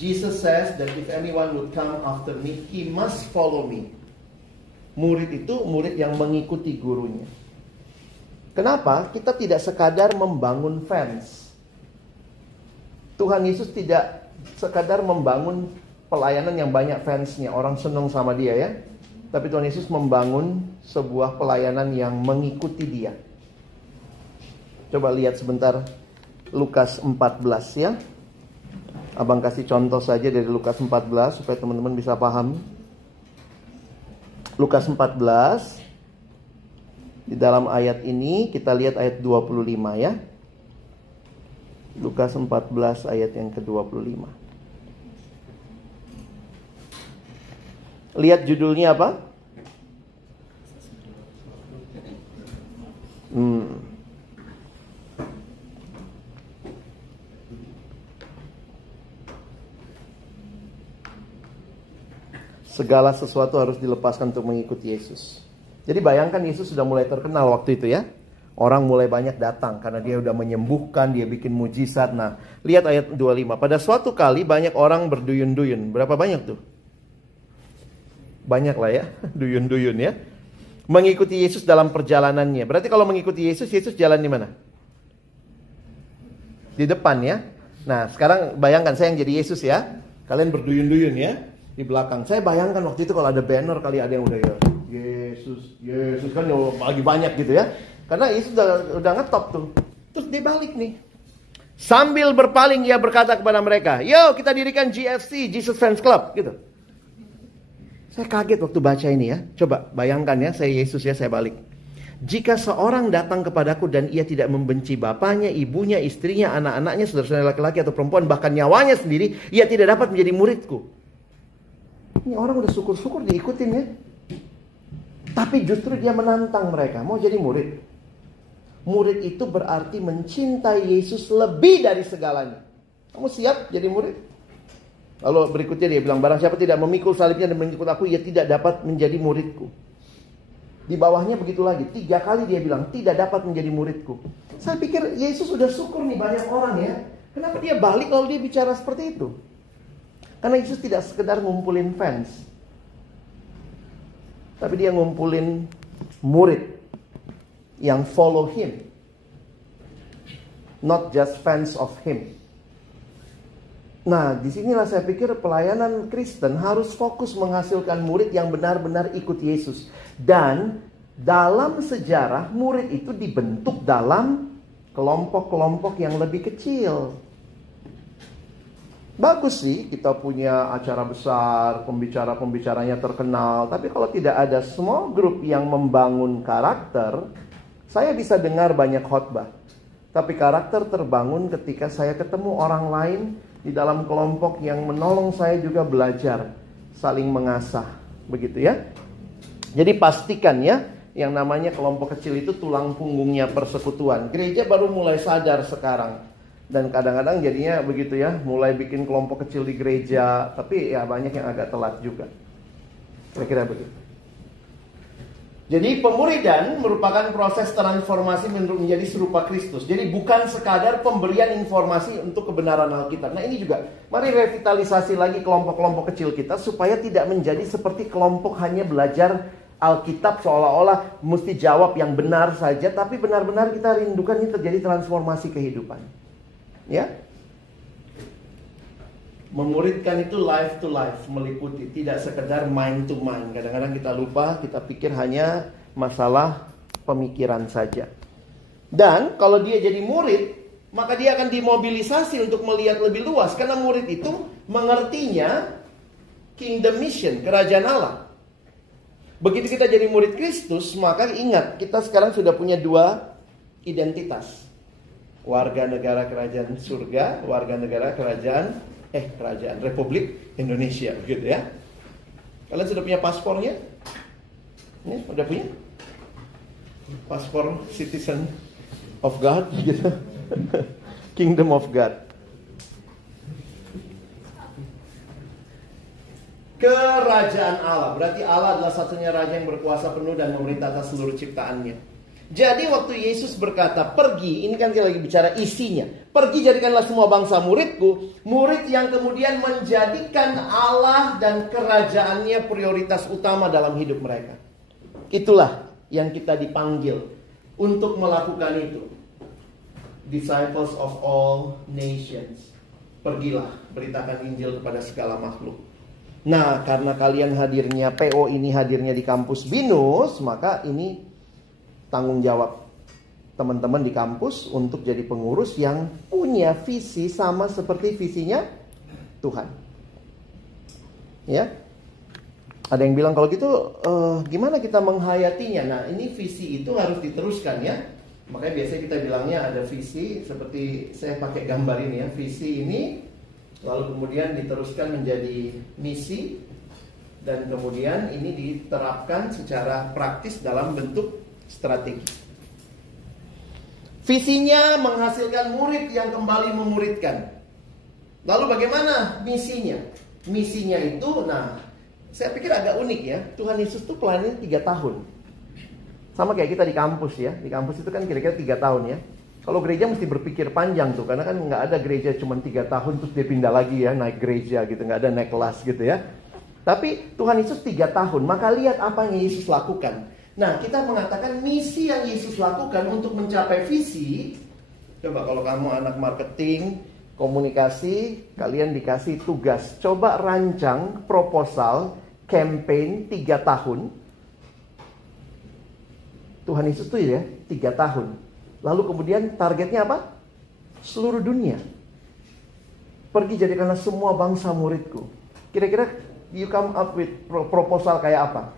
Jesus says that if anyone would come after me, he must follow me. Murid itu murid yang mengikuti gurunya. Kenapa? Kita tidak sekadar membangun fans. Tuhan Yesus tidak sekadar membangun pelayanan yang banyak fansnya, orang senang sama dia ya. Tapi Tuhan Yesus membangun sebuah pelayanan yang mengikuti dia. Coba lihat sebentar Lukas 14 ya. Abang kasih contoh saja dari Lukas 14 supaya teman-teman bisa paham. Lukas 14. Di dalam ayat ini kita lihat ayat 25 ya. Lukas 14 ayat yang ke-25. Lihat judulnya apa? Segala sesuatu harus dilepaskan untuk mengikuti Yesus. Jadi bayangkan Yesus sudah mulai terkenal waktu itu ya. Orang mulai banyak datang karena dia udah menyembuhkan, dia bikin mujizat. Nah, lihat ayat 25. Pada suatu kali banyak orang berduyun-duyun. Berapa banyak tuh? Banyak lah ya, duyun-duyun ya. Mengikuti Yesus dalam perjalanannya. Berarti kalau mengikuti Yesus, Yesus jalan di mana? Di depan ya. Nah, sekarang bayangkan saya yang jadi Yesus ya. Kalian berduyun-duyun ya di belakang. Saya bayangkan waktu itu kalau ada banner kali ada yang udah ya Yesus kan lagi banyak gitu ya. Karena Yesus udah ngetop tuh. Terus dia balik nih. Sambil berpaling ia berkata kepada mereka, "Yo, kita dirikan GFC, Jesus Fans Club," gitu. Saya kaget waktu baca ini ya. Coba bayangkan ya, saya Yesus ya, saya balik. Jika seorang datang kepadaku dan ia tidak membenci bapaknya, ibunya, istrinya, anak-anaknya, saudara-saudara laki-laki atau perempuan, bahkan nyawanya sendiri, ia tidak dapat menjadi muridku. Ini orang udah syukur-syukur diikutin ya. Tapi justru dia menantang mereka, mau jadi murid. Murid itu berarti mencintai Yesus lebih dari segalanya. Kamu siap jadi murid? Lalu berikutnya dia bilang, barang siapa tidak memikul salibnya dan mengikut aku, ia tidak dapat menjadi muridku. Di bawahnya begitu lagi, 3 kali dia bilang, tidak dapat menjadi muridku. Saya pikir Yesus sudah syukur nih banyak orang ya. Kenapa dia balik lalu dia bicara seperti itu? Karena Yesus tidak sekedar ngumpulin fans. Tapi dia ngumpulin murid yang follow him. Not just fans of him. Nah, disinilah saya pikir pelayanan Kristen harus fokus menghasilkan murid yang benar-benar ikut Yesus. Dan dalam sejarah murid itu dibentuk dalam kelompok-kelompok yang lebih kecil. Bagus sih kita punya acara besar, pembicara-pembicaranya terkenal. Tapi kalau tidak ada small group yang membangun karakter, saya bisa dengar banyak khotbah. Tapi karakter terbangun ketika saya ketemu orang lain di dalam kelompok yang menolong saya juga belajar, saling mengasah, begitu ya. Jadi pastikan ya, yang namanya kelompok kecil itu tulang punggungnya persekutuan. Gereja baru mulai sadar sekarang. Dan kadang-kadang jadinya begitu ya, mulai bikin kelompok kecil di gereja, tapi ya banyak yang agak telat juga. Kira-kira begitu. Jadi pemuridan merupakan proses transformasi menjadi serupa Kristus. Jadi bukan sekadar pemberian informasi untuk kebenaran Alkitab. Nah ini juga, mari revitalisasi lagi kelompok-kelompok kecil kita supaya tidak menjadi seperti kelompok hanya belajar Alkitab seolah-olah mesti jawab yang benar saja, tapi benar-benar kita rindukan ini terjadi transformasi kehidupan. Ya. Memuridkan itu life to life, meliputi, tidak sekedar mind to mind. Kadang-kadang kita lupa, kita pikir hanya masalah pemikiran saja. Dan kalau dia jadi murid, maka dia akan dimobilisasi untuk melihat lebih luas. Karena murid itu mengertinya kingdom mission, kerajaan Allah. Begitu kita jadi murid Kristus, maka ingat, kita sekarang sudah punya dua identitas. Warga negara kerajaan surga, warga negara kerajaan Republik Indonesia, begitu ya. Kalian sudah punya paspornya? Ini sudah punya? Paspor citizen of God, gitu. Kingdom of God. Kerajaan Allah, berarti Allah adalah satunya raja yang berkuasa penuh dan memerintah atas seluruh ciptaannya. Jadi waktu Yesus berkata, pergi, ini kan kita lagi bicara isinya. Pergi jadikanlah semua bangsa muridku. Murid yang kemudian menjadikan Allah dan kerajaannya prioritas utama dalam hidup mereka. Itulah yang kita dipanggil untuk melakukan itu. Disciples of all nations. Pergilah, beritakan Injil kepada segala makhluk. Nah, karena kalian hadirnya, PO ini hadirnya di kampus BINUS, maka ini tanggung jawab teman-teman di kampus untuk jadi pengurus yang punya visi sama seperti visinya Tuhan. Ya, ada yang bilang kalau gitu gimana kita menghayatinya? Nah, ini visi itu harus diteruskan ya. Makanya biasanya kita bilangnya ada visi, seperti saya pakai gambar ini ya. Visi ini lalu kemudian diteruskan menjadi misi, dan kemudian ini diterapkan secara praktis dalam bentuk strategi. Visinya menghasilkan murid yang kembali memuridkan. Lalu bagaimana misinya? Misinya itu, nah, saya pikir agak unik ya. Tuhan Yesus tuh pelayanannya 3 tahun. Sama kayak kita di kampus ya. Di kampus itu kan kira-kira 3 tahun ya. Kalau gereja mesti berpikir panjang tuh, karena kan nggak ada gereja cuma 3 tahun terus dia pindah lagi ya, naik gereja gitu, nggak ada naik kelas gitu ya. Tapi Tuhan Yesus 3 tahun, maka lihat apa yang Yesus lakukan. Nah, kita mengatakan misi yang Yesus lakukan untuk mencapai visi. Coba kalau kamu anak marketing, komunikasi, kalian dikasih tugas, coba rancang proposal campaign 3 tahun. Tuhan Yesus tuh ya 3 tahun. Lalu kemudian targetnya apa? Seluruh dunia. Pergi jadikanlah semua bangsa muridku. Kira-kira you come up with proposal kayak apa?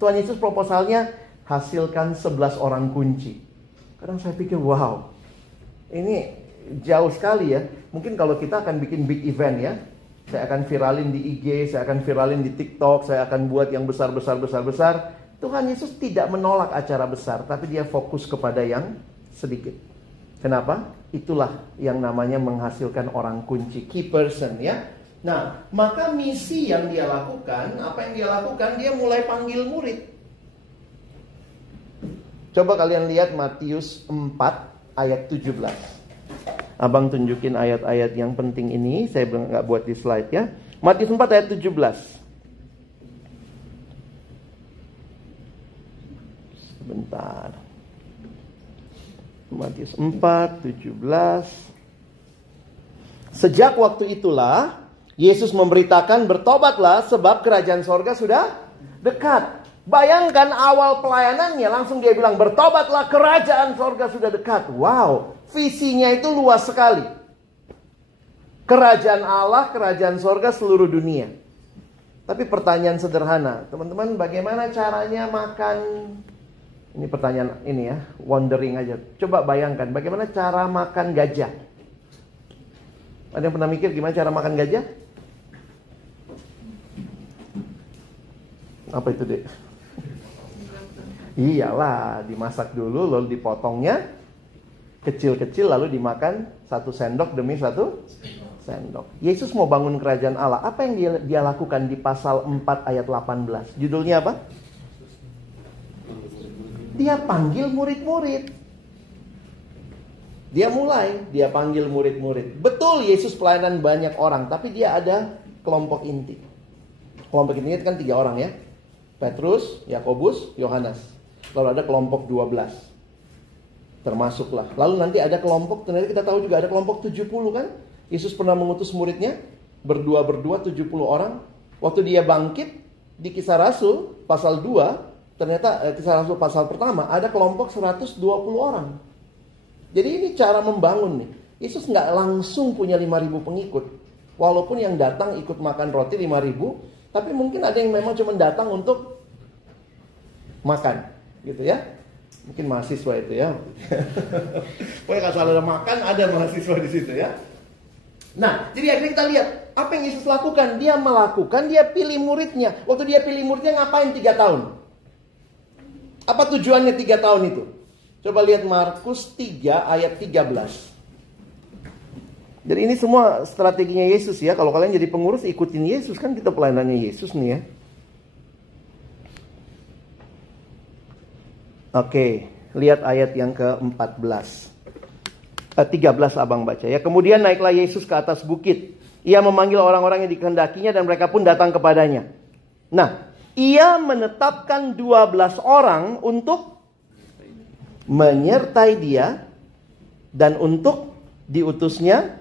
Tuhan Yesus proposalnya hasilkan 11 orang kunci. Kadang saya pikir wow, ini jauh sekali ya. Mungkin kalau kita akan bikin big event ya, saya akan viralin di IG, saya akan viralin di TikTok, saya akan buat yang besar. Tuhan Yesus tidak menolak acara besar, tapi dia fokus kepada yang sedikit. Kenapa? Itulah yang namanya menghasilkan orang kunci, key person ya. Nah, maka misi yang dia lakukan, apa yang dia lakukan? Dia mulai panggil murid. Coba kalian lihat Matius 4 ayat 17. Abang tunjukin ayat-ayat yang penting ini, saya nggak buat di slide ya. Matius 4 ayat 17. Sebentar. Matius 4, 17. Sejak waktu itulah Yesus memberitakan, bertobatlah sebab kerajaan sorga sudah dekat. Bayangkan awal pelayanannya langsung dia bilang, bertobatlah kerajaan sorga sudah dekat. Wow, visinya itu luas sekali. Kerajaan Allah, kerajaan sorga seluruh dunia. Tapi pertanyaan sederhana, teman-teman, bagaimana caranya makan? Ini pertanyaan ini ya, wondering aja. Coba bayangkan, bagaimana cara makan gajah? Ada yang pernah mikir gimana cara makan gajah? Apa itu, Dek? Iyalah, dimasak dulu, lalu dipotongnya kecil-kecil, lalu dimakan 1 sendok demi 1 sendok. Yesus mau bangun kerajaan Allah. Apa yang dia lakukan di pasal 4 ayat 18? Judulnya apa? Dia panggil murid-murid. Dia panggil murid-murid. Betul Yesus pelayanan banyak orang, tapi dia ada kelompok inti. Kelompok inti itu kan 3 orang ya. Petrus, Yakobus, Yohanes. Lalu ada kelompok 12. Termasuklah. Lalu nanti ada kelompok, ternyata kita tahu juga ada kelompok 70 kan? Yesus pernah mengutus muridnya berdua 70 orang. Waktu dia bangkit di Kisah Rasul pasal 2, ternyata Kisah Rasul pasal pertama ada kelompok 120 orang. Jadi ini cara membangun nih. Yesus nggak langsung punya 5.000 pengikut. Walaupun yang datang ikut makan roti 5.000, tapi mungkin ada yang memang cuma datang untuk makan, gitu ya. Mungkin mahasiswa itu ya. Pokoknya kalau ada makan, ada mahasiswa di situ ya. Nah, jadi akhirnya kita lihat apa yang Yesus lakukan. Dia pilih muridnya. Waktu dia pilih muridnya ngapain 3 tahun? Apa tujuannya 3 tahun itu? Coba lihat Markus 3 ayat 13. Jadi ini semua strateginya Yesus ya. Kalau kalian jadi pengurus ikutin Yesus, kan kita pelayanannya Yesus nih ya. Oke, lihat ayat yang ke-14. 13 abang baca ya. Kemudian naiklah Yesus ke atas bukit. Ia memanggil orang-orang yang dikehendakinya dan mereka pun datang kepadanya. Nah, ia menetapkan 12 orang untuk menyertai dia dan untuk diutusnya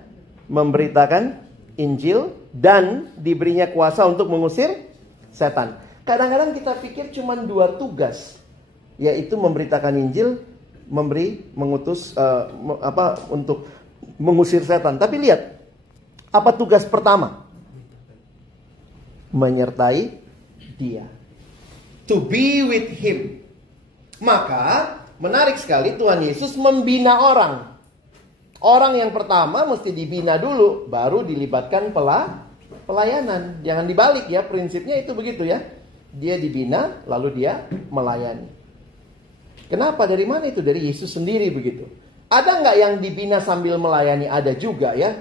memberitakan Injil dan diberinya kuasa untuk mengusir setan. Kadang-kadang kita pikir cuma 2 tugas, yaitu memberitakan Injil, mengutus untuk mengusir setan. Tapi lihat, apa tugas pertama? Menyertai dia. To be with him. Maka menarik sekali Tuhan Yesus membina orang. Orang yang pertama mesti dibina dulu, baru dilibatkan pelayanan. Jangan dibalik ya, prinsipnya itu begitu ya. Dia dibina, lalu dia melayani. Kenapa? Dari mana itu? Dari Yesus sendiri begitu. Ada nggak yang dibina sambil melayani? Ada juga ya.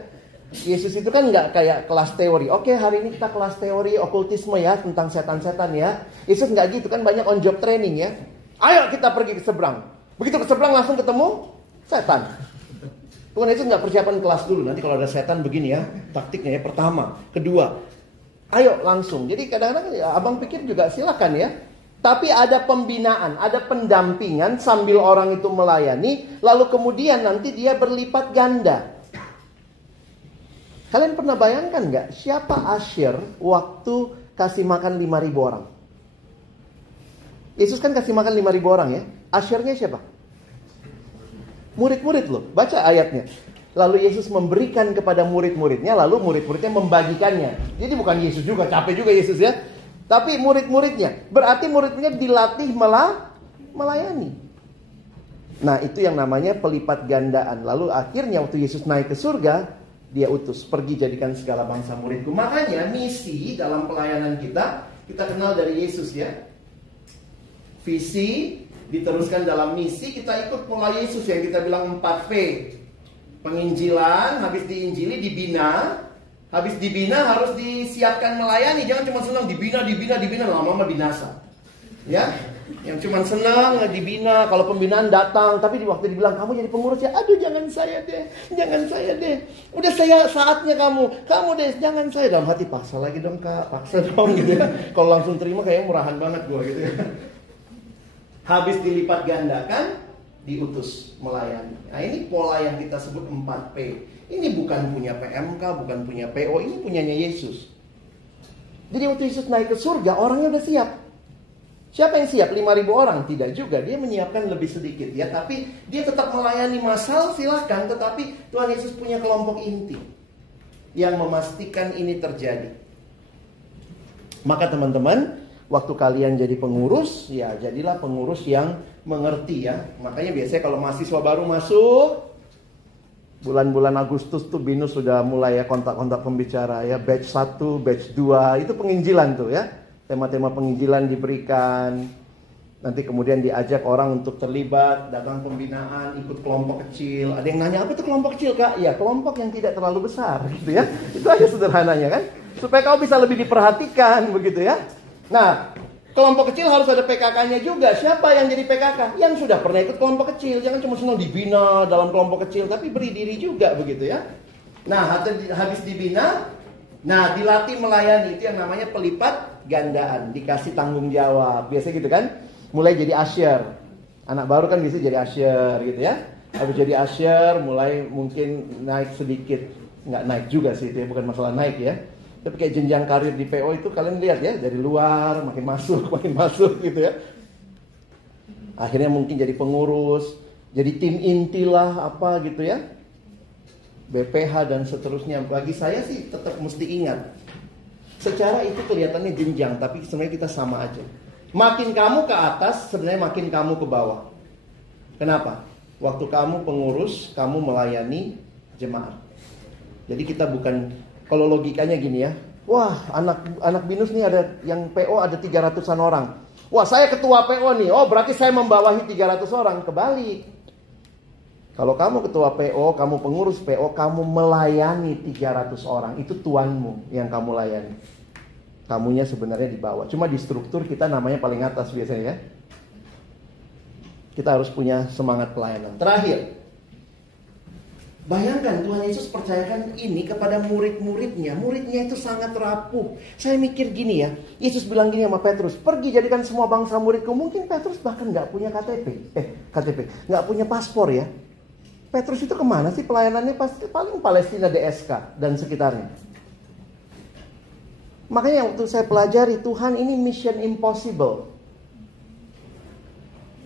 Yesus itu kan nggak kayak kelas teori. Oke, hari ini kita kelas teori okultisme ya, tentang setan-setan ya. Yesus nggak gitu kan, banyak on job training ya. Ayo kita pergi ke seberang. Begitu ke seberang langsung ketemu setan. Tuhan Yesus nggak persiapan kelas dulu. Nanti kalau ada setan begini ya, taktiknya ya, pertama, kedua. Ayo langsung. Jadi kadang-kadang ya, abang pikir juga silakan ya. Tapi ada pembinaan, ada pendampingan sambil orang itu melayani. Lalu kemudian nanti dia berlipat ganda. Kalian pernah bayangkan nggak siapa Asyir waktu kasih makan 5.000 orang? Yesus kan kasih makan 5.000 orang ya. Asyirnya siapa? Murid-murid loh. Baca ayatnya. Lalu Yesus memberikan kepada murid-muridnya, lalu murid-muridnya membagikannya. Jadi bukan Yesus juga, capek juga Yesus ya. Tapi murid-muridnya. Berarti murid-muridnya dilatih melayani. Nah, itu yang namanya pelipat gandaan. Lalu akhirnya waktu Yesus naik ke surga, dia utus, pergi jadikan segala bangsa muridku. Makanya misi dalam pelayanan kita kenal dari Yesus ya. Visi diteruskan dalam misi, kita ikut pola Yesus yang kita bilang 4P. Penginjilan, habis diinjili dibina. Habis dibina harus disiapkan melayani. Jangan cuma senang dibina, lama-lama binasa. Ya, yang cuma senang dibina, kalau pembinaan datang, tapi di waktu dibilang kamu jadi pengurus ya, aduh jangan saya deh. Udah saatnya kamu deh, jangan saya. Dalam hati paksa lagi dong kak, paksa dong gitu ya. Kalau langsung terima kayaknya murahan banget gue gitu ya. Habis dilipat gandakan, diutus melayani. Nah ini pola yang kita sebut 4P. Ini bukan punya PMK, bukan punya PO, ini punyanya Yesus. Jadi waktu Yesus naik ke surga, orangnya udah siap. Siapa yang siap? 5.000 orang? Tidak juga, dia menyiapkan lebih sedikit ya. Tapi dia tetap melayani massal, silakan. Tetapi Tuhan Yesus punya kelompok inti yang memastikan ini terjadi. Maka teman-teman, waktu kalian jadi pengurus, ya jadilah pengurus yang mengerti ya. Makanya biasanya kalau mahasiswa baru masuk, bulan-bulan Agustus tuh Binus sudah mulai ya kontak-kontak pembicara ya. Batch 1, batch 2, itu penginjilan tuh ya. Tema-tema penginjilan diberikan. Nanti kemudian diajak orang untuk terlibat, datang pembinaan, ikut kelompok kecil. Ada yang nanya, apa itu kelompok kecil kak? Ya kelompok yang tidak terlalu besar gitu ya. Itu aja sederhananya kan. Supaya kau bisa lebih diperhatikan begitu ya. Nah, kelompok kecil harus ada PKK-nya juga. Siapa yang jadi PKK? Yang sudah pernah ikut kelompok kecil. Jangan cuma senang dibina dalam kelompok kecil, tapi beri diri juga begitu ya. Nah, habis dibina, nah dilatih melayani. Itu yang namanya pelipat gandaan, dikasih tanggung jawab. Biasa gitu kan? Mulai jadi usher. Anak baru kan bisa jadi usher gitu ya. Habis jadi usher mulai mungkin naik sedikit. Nggak naik juga sih itu ya, bukan masalah naik ya. Tapi kayak jenjang karir di PO itu kalian lihat ya, dari luar makin masuk gitu ya. Akhirnya mungkin jadi pengurus, jadi tim inti lah apa gitu ya. BPH dan seterusnya. Bagi saya sih tetap mesti ingat, secara itu kelihatannya jenjang, tapi sebenarnya kita sama aja. Makin kamu ke atas, sebenarnya makin kamu ke bawah. Kenapa? Waktu kamu pengurus, kamu melayani jemaat. Jadi kita bukan, kalau logikanya gini ya, wah anak binus nih ada yang PO ada 300-an orang. Wah saya ketua PO nih, oh berarti saya membawahi 300 orang. Kebalik. Kalau kamu ketua PO, kamu pengurus PO, kamu melayani 300 orang. Itu tuanmu yang kamu layani. Kamunya sebenarnya di bawah. Cuma di struktur kita namanya paling atas biasanya ya. Kita harus punya semangat pelayanan. Terakhir, bayangkan Tuhan Yesus percayakan ini kepada murid-muridnya. Muridnya itu sangat rapuh. Saya mikir gini ya, Yesus bilang gini sama Petrus, pergi jadikan semua bangsa muridku. Mungkin Petrus bahkan gak punya KTP, gak punya paspor ya. Petrus itu kemana sih pelayanannya? Pasti paling Palestina DSK dan sekitarnya. Makanya waktu saya pelajari, Tuhan ini mission impossible.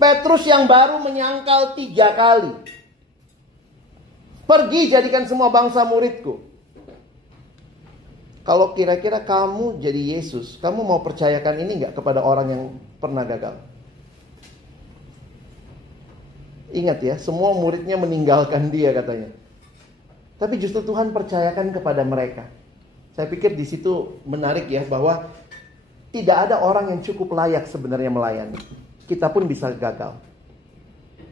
Petrus yang baru menyangkal 3 kali. Pergi jadikan semua bangsa muridku. Kalau kira-kira kamu jadi Yesus, kamu mau percayakan ini gak kepada orang yang pernah gagal? Ingat ya, semua muridnya meninggalkan dia katanya. Tapi justru Tuhan percayakan kepada mereka. Saya pikir di situ menarik ya, bahwa tidak ada orang yang cukup layak sebenarnya melayani. Kita pun bisa gagal.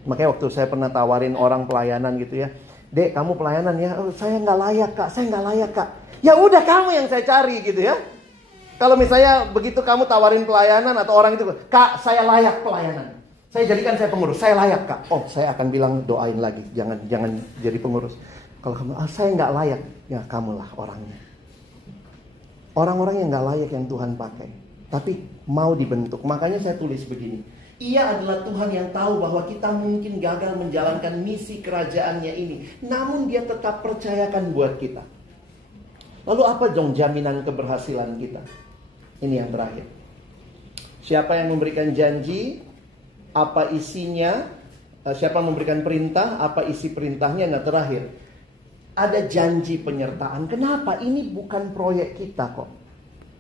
Makanya waktu saya pernah tawarin orang pelayanan gitu ya, Dek kamu pelayanan ya, oh, saya nggak layak kak, saya nggak layak kak. Ya udah kamu yang saya cari gitu ya. Kalau misalnya begitu kamu tawarin pelayanan atau orang itu, Kak saya layak pelayanan, saya jadikan saya pengurus, saya layak kak. Oh saya akan bilang doain lagi, jangan jadi pengurus. Kalau kamu, saya nggak layak, ya kamulah orangnya. Orang-orang yang nggak layak yang Tuhan pakai, tapi mau dibentuk. Makanya saya tulis begini. Ia adalah Tuhan yang tahu bahwa kita mungkin gagal menjalankan misi kerajaannya ini, namun dia tetap percayakan buat kita. Lalu apa dong jaminan keberhasilan kita? Ini yang terakhir. Siapa yang memberikan janji? Apa isinya? Siapa yang memberikan perintah? Apa isi perintahnya? Nah terakhir, ada janji penyertaan. Kenapa? Ini bukan proyek kita kok.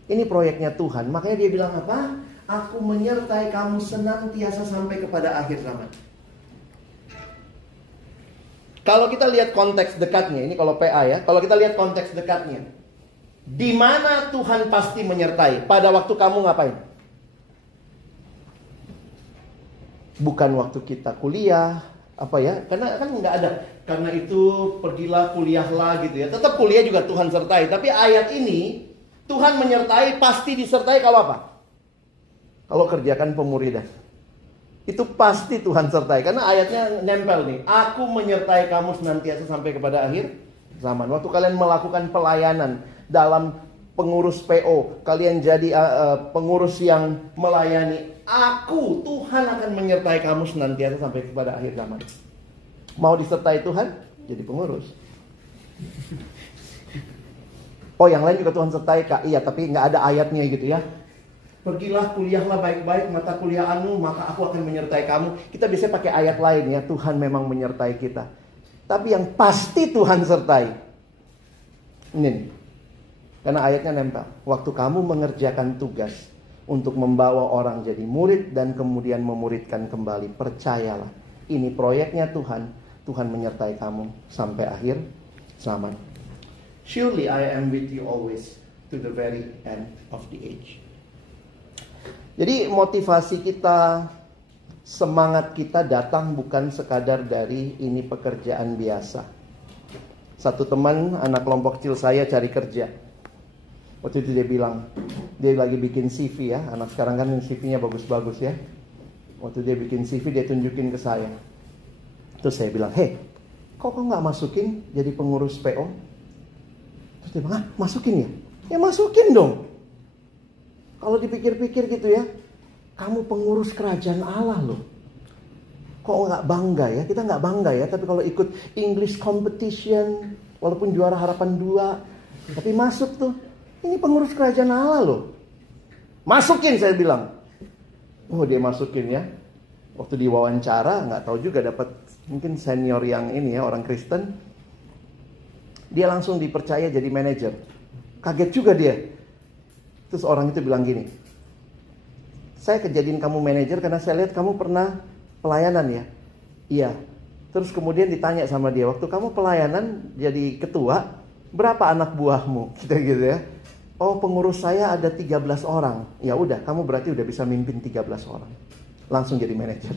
Ini proyeknya Tuhan. Makanya dia bilang apa? Aku menyertai kamu senantiasa sampai kepada akhir zaman. Kalau kita lihat konteks dekatnya, ini kalau PA ya, kalau kita lihat konteks dekatnya, di mana Tuhan pasti menyertai? Pada waktu kamu ngapain? Bukan waktu kita kuliah, apa ya? Karena kan nggak ada. Karena itu pergilah kuliahlah gitu ya. Tetap kuliah juga Tuhan sertai. Tapi ayat ini Tuhan menyertai, pasti disertai kalau apa? Kalau kerjakan pemuridan. Itu pasti Tuhan sertai. Karena ayatnya nempel nih. Aku menyertai kamu senantiasa sampai kepada akhir zaman. Waktu kalian melakukan pelayanan dalam pengurus PO, kalian jadi pengurus yang melayani, aku, Tuhan akan menyertai kamu senantiasa sampai kepada akhir zaman. Mau disertai Tuhan? Jadi pengurus. Oh yang lain juga Tuhan sertai kak. Iya tapi gak ada ayatnya gitu ya. Pergilah kuliahlah baik-baik mata kuliahanmu, maka aku akan menyertai kamu. Kita biasanya pakai ayat lain ya, Tuhan memang menyertai kita. Tapi yang pasti Tuhan sertai, ini nih. Karena ayatnya nempel. Waktu kamu mengerjakan tugas untuk membawa orang jadi murid dan kemudian memuridkan kembali, percayalah, ini proyeknya Tuhan. Tuhan menyertai kamu sampai akhir zaman. Surely I am with you always to the very end of the age. Jadi motivasi kita, semangat kita datang bukan sekadar dari ini pekerjaan biasa. Satu teman anak kelompok kecil saya cari kerja. Waktu itu dia bilang, dia lagi bikin CV ya. Anak sekarang kan CV-nya bagus-bagus ya. Waktu dia bikin CV dia tunjukin ke saya. Terus saya bilang, hey, kok gak masukin jadi pengurus PO? Terus dia bilang, masukin ya? Ya masukin dong. Kalau dipikir-pikir gitu ya, kamu pengurus kerajaan Allah loh. Kok nggak bangga ya? Kita nggak bangga ya, tapi kalau ikut English competition, walaupun juara harapan 2, tapi masuk tuh. Ini pengurus kerajaan Allah loh. Masukin, saya bilang. Oh, dia masukin ya. Waktu diwawancara, nggak tahu juga dapat mungkin senior yang ini ya, orang Kristen. Dia langsung dipercaya jadi manajer. Kaget juga dia. Terus orang itu bilang gini, saya kejadian kamu manajer karena saya lihat kamu pernah pelayanan ya. Iya. Terus kemudian ditanya sama dia, waktu kamu pelayanan jadi ketua, berapa anak buahmu? Kita gitu ya. Oh, pengurus saya ada 13 orang. Ya udah, kamu berarti udah bisa mimpin 13 orang. Langsung jadi manajer.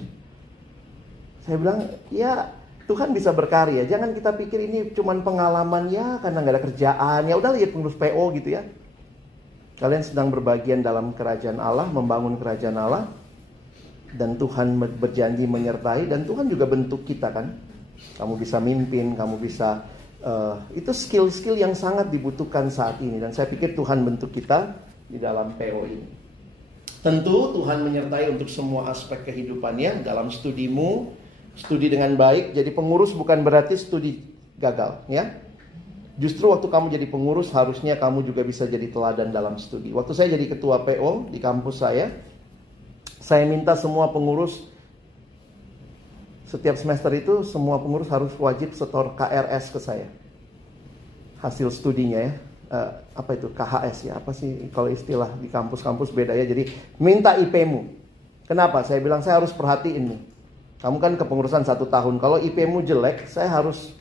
Saya bilang, ya Tuhan bisa berkarya. Jangan kita pikir ini cuman pengalaman ya karena nggak ada kerjaan. Ya udah lihat pengurus PO gitu ya. Kalian sedang berbagian dalam kerajaan Allah, membangun kerajaan Allah. Dan Tuhan berjanji menyertai. Dan Tuhan juga bentuk kita kan. Kamu bisa mimpin, kamu bisa... itu skill-skill yang sangat dibutuhkan saat ini. Dan saya pikir Tuhan bentuk kita di dalam PO ini. Tentu Tuhan menyertai untuk semua aspek kehidupannya. Dalam studimu, studi dengan baik. Jadi pengurus bukan berarti studi gagal ya. Justru waktu kamu jadi pengurus, harusnya kamu juga bisa jadi teladan dalam studi. Waktu saya jadi ketua PO di kampus saya minta semua pengurus, setiap semester itu semua pengurus harus wajib setor KRS ke saya. Hasil studinya ya. Apa itu? KHS ya. Apa sih kalau istilah di kampus-kampus beda ya. Jadi minta IP-mu. Kenapa? Saya bilang saya harus perhatiin nih. Kamu kan kepengurusan 1 tahun. Kalau IP-mu jelek, saya harus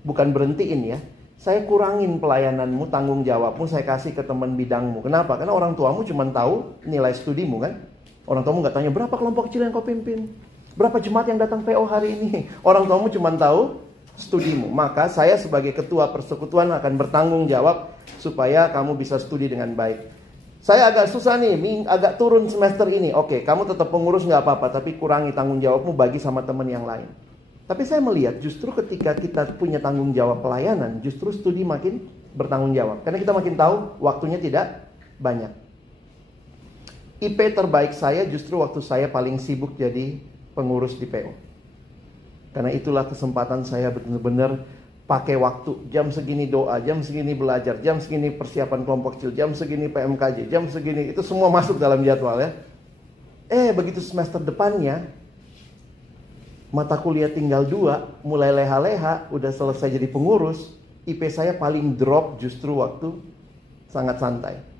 bukan berhentiin ya. Saya kurangin pelayananmu, tanggung jawabmu, saya kasih ke teman bidangmu. Kenapa? Karena orang tuamu cuma tahu nilai studimu kan. Orang tuamu nggak tanya berapa kelompok kecil yang kau pimpin, berapa jemaat yang datang PO hari ini. Orang tuamu cuma tahu studimu. Maka saya sebagai ketua persekutuan akan bertanggung jawab supaya kamu bisa studi dengan baik. Saya agak susah nih, agak turun semester ini. Oke, kamu tetap pengurus nggak apa-apa, tapi kurangi tanggung jawabmu, bagi sama teman yang lain. Tapi saya melihat justru ketika kita punya tanggung jawab pelayanan, justru studi makin bertanggung jawab. Karena kita makin tahu waktunya tidak banyak. IP terbaik saya justru waktu saya paling sibuk jadi pengurus di PO. Karena itulah kesempatan saya benar-benar pakai waktu. Jam segini doa, jam segini belajar, jam segini persiapan kelompok kecil, jam segini PMKJ, jam segini. Itu semua masuk dalam jadwal ya. Begitu semester depannya, mata kuliah tinggal 2, mulai leha-leha, udah selesai jadi pengurus, IP saya paling drop justru waktu sangat santai.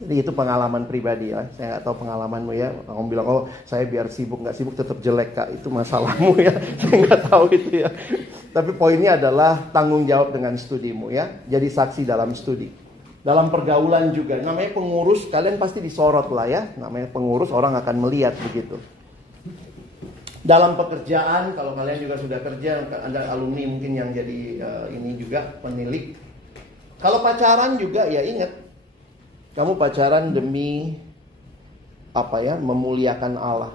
Jadi itu pengalaman pribadi ya. Saya nggak tahu pengalamanmu ya. Kamu bilang, oh saya biar sibuk nggak sibuk tetap jelek kak. Itu masalahmu ya. Saya nggak tahu itu ya. Tapi poinnya adalah tanggung jawab dengan studimu ya. Jadi saksi dalam studi. Dalam pergaulan juga. Namanya pengurus, kalian pasti disorot lah ya. Namanya pengurus, orang akan melihat begitu. Dalam pekerjaan, kalau kalian juga sudah kerja, ada alumni mungkin yang jadi ini juga penilik. Kalau pacaran juga ya ingat. Kamu pacaran demi memuliakan Allah.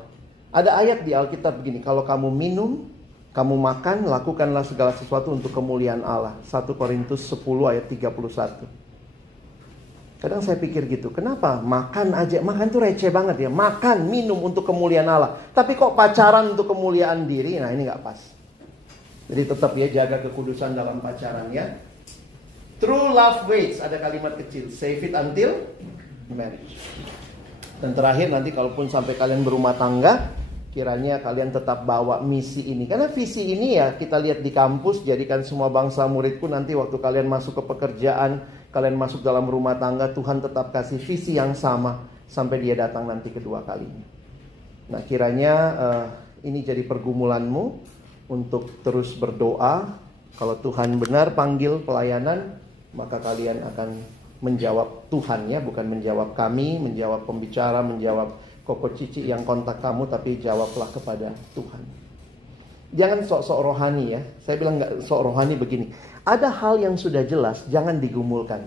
Ada ayat di Alkitab begini, kalau kamu minum, kamu makan, lakukanlah segala sesuatu untuk kemuliaan Allah. 1 Korintus 10 ayat 31. Kadang saya pikir gitu, kenapa makan aja, makan tuh receh banget ya. Makan, minum untuk kemuliaan Allah. Tapi kok pacaran untuk kemuliaan diri, nah ini gak pas. Jadi tetap ya jaga kekudusan dalam pacaran ya. True love waits, ada kalimat kecil, save it until marriage. Dan terakhir nanti kalaupun sampai kalian berumah tangga, kiranya kalian tetap bawa misi ini. Karena visi ini ya kita lihat di kampus, jadikan semua bangsa muridku. Nanti waktu kalian masuk ke pekerjaan, kalian masuk dalam rumah tangga, Tuhan tetap kasih visi yang sama sampai dia datang nanti kedua kalinya. Nah kiranya ini jadi pergumulanmu untuk terus berdoa. Kalau Tuhan benar panggil pelayanan, maka kalian akan menjawab Tuhan ya, bukan menjawab kami, menjawab pembicara, menjawab Koko Cici yang kontak kamu, tapi jawablah kepada Tuhan. Jangan sok-sok rohani ya. Saya bilang nggak sok rohani begini. Ada hal yang sudah jelas, jangan digumulkan.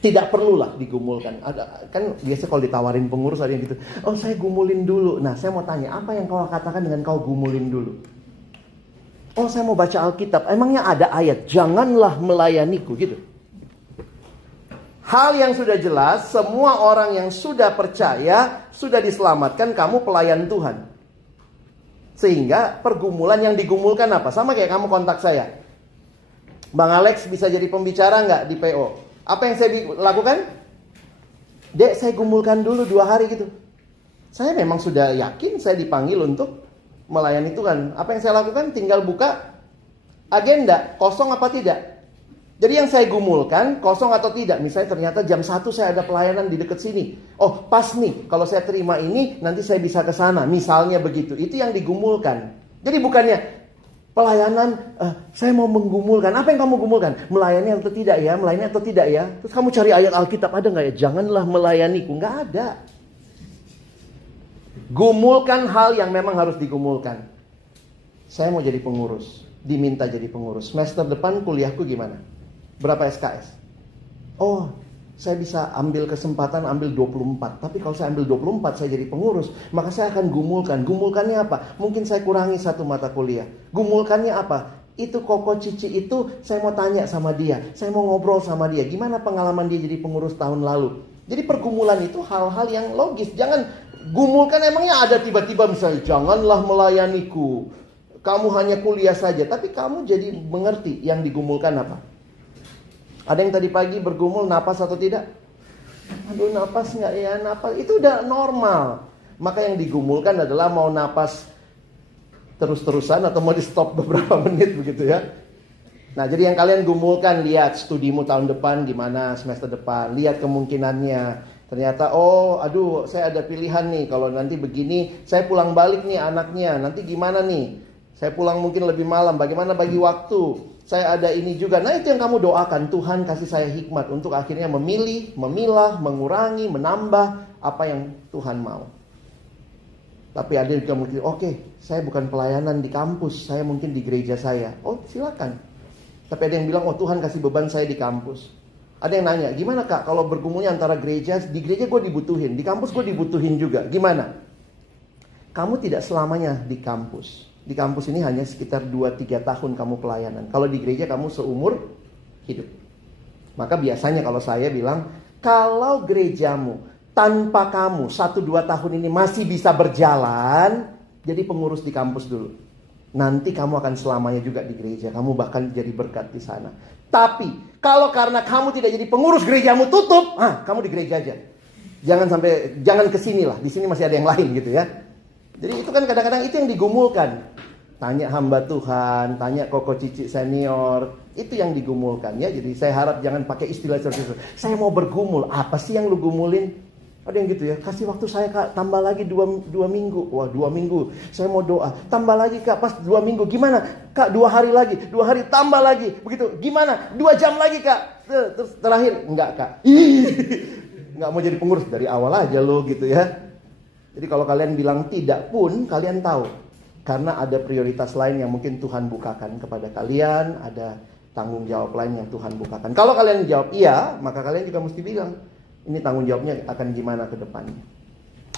Tidak perlulah digumulkan. Ada kan biasa kalau ditawarin pengurus ada yang gitu. Oh saya gumulin dulu. Nah saya mau tanya, apa yang kau katakan dengan kau gumulin dulu? Oh saya mau baca Alkitab. Emangnya ada ayat janganlah melayaniku gitu. Hal yang sudah jelas, semua orang yang sudah percaya, sudah diselamatkan, kamu pelayan Tuhan. Sehingga pergumulan yang digumulkan apa? Sama kayak kamu kontak saya. Bang Alex bisa jadi pembicara nggak di PO? Apa yang saya lakukan? Dek, saya gumulkan dulu 2 hari gitu. Saya memang sudah yakin saya dipanggil untuk melayani Tuhan. Apa yang saya lakukan? Tinggal buka agenda, kosong apa tidak. Jadi yang saya gumulkan, kosong atau tidak. Misalnya ternyata jam 1 saya ada pelayanan di dekat sini. Oh pas nih, kalau saya terima ini, nanti saya bisa ke sana. Misalnya begitu. Itu yang digumulkan. Jadi bukannya pelayanan, saya mau menggumulkan. Apa yang kamu gumulkan? Melayani atau tidak ya? Melayani atau tidak ya? Terus kamu cari ayat Alkitab, ada nggak ya? Janganlah melayaniku. Nggak ada. Gumulkan hal yang memang harus digumulkan. Saya mau jadi pengurus. Diminta jadi pengurus. Semester depan kuliahku gimana? Berapa SKS? Oh, saya bisa ambil kesempatan ambil 24. Tapi kalau saya ambil 24 saya jadi pengurus, maka saya akan gumulkan. Gumulkannya apa? Mungkin saya kurangi 1 mata kuliah. Gumulkannya apa? Itu Koko Cici itu saya mau tanya sama dia. Saya mau ngobrol sama dia. Gimana pengalaman dia jadi pengurus tahun lalu? Jadi pergumulan itu hal-hal yang logis. Jangan gumulkan, emangnya ada tiba-tiba misalnya janganlah melayaniku. Kamu hanya kuliah saja. Tapi kamu jadi mengerti yang digumulkan apa? Ada yang tadi pagi bergumul napas atau tidak? Aduh napas nggak ya, napas. Itu udah normal. Maka yang digumulkan adalah mau napas terus-terusan atau mau di stop beberapa menit begitu ya. Nah jadi yang kalian gumulkan, lihat studimu tahun depan gimana, semester depan. Lihat kemungkinannya. Ternyata aduh saya ada pilihan nih. Kalau nanti begini saya pulang balik nih anaknya. Nanti gimana nih? Saya pulang mungkin lebih malam. Bagaimana bagi waktu? Saya ada ini juga. Nah itu yang kamu doakan. Tuhan kasih saya hikmat untuk akhirnya memilih, memilah, mengurangi, menambah apa yang Tuhan mau. Tapi ada juga mungkin, oke, saya bukan pelayanan di kampus, saya mungkin di gereja saya. Oh silakan. Tapi ada yang bilang, Tuhan kasih beban saya di kampus. Ada yang nanya, gimana kak kalau bergumulnya antara gereja, di gereja gue dibutuhin, di kampus gue dibutuhin juga. Gimana? Kamu tidak selamanya di kampus. Di kampus ini hanya sekitar 2-3 tahun kamu pelayanan. Kalau di gereja kamu seumur hidup. Maka biasanya kalau saya bilang, kalau gerejamu tanpa kamu 1-2 tahun ini masih bisa berjalan, jadi pengurus di kampus dulu. Nanti kamu akan selamanya juga di gereja. Kamu bahkan jadi berkat di sana. Tapi kalau karena kamu tidak jadi pengurus, gerejamu tutup, kamu di gereja aja. Jangan kesini lah. Di sini masih ada yang lain gitu ya. Jadi itu kan kadang-kadang itu yang digumulkan. Tanya hamba Tuhan, tanya Koko Cici senior, itu yang digumulkan ya. Jadi saya harap jangan pakai istilah seperti itu. Saya mau bergumul, apa sih yang lu gumulin? Ada yang gitu ya, kasih waktu saya kak, tambah lagi 2 minggu. Wah 2 minggu, saya mau doa. Tambah lagi kak, pas 2 minggu, gimana? Kak 2 hari lagi, 2 hari tambah lagi. Begitu, gimana? 2 jam lagi kak. Terus terakhir, enggak kak. Enggak mau jadi pengurus, dari awal aja lo gitu ya. Jadi kalau kalian bilang tidak pun, kalian tahu. Karena ada prioritas lain yang mungkin Tuhan bukakan kepada kalian. Ada tanggung jawab lain yang Tuhan bukakan. Kalau kalian jawab iya, maka kalian juga mesti bilang, ini tanggung jawabnya akan gimana ke depannya.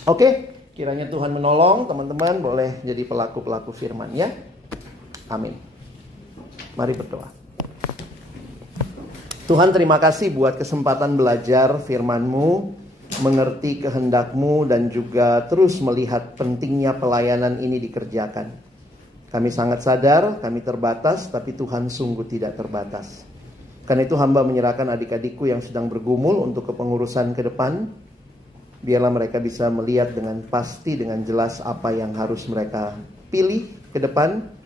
Oke, kiranya Tuhan menolong teman-teman boleh jadi pelaku-pelaku firman ya. Amin. Mari berdoa. Tuhan terima kasih buat kesempatan belajar firman-Mu, mengerti kehendak-Mu dan juga terus melihat pentingnya pelayanan ini dikerjakan. Kami sangat sadar, kami terbatas, tapi Tuhan sungguh tidak terbatas. Karena itu hamba menyerahkan adik-adikku yang sedang bergumul untuk kepengurusan ke depan. Biarlah mereka bisa melihat dengan pasti, dengan jelas apa yang harus mereka pilih ke depan.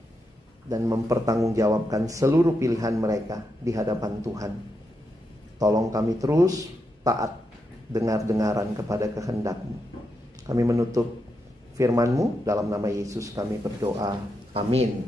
Dan mempertanggungjawabkan seluruh pilihan mereka di hadapan Tuhan. Tolong kami terus taat, dengar-dengaran kepada kehendak-Mu. Kami menutup firman-Mu, dalam nama Yesus kami berdoa. Amin.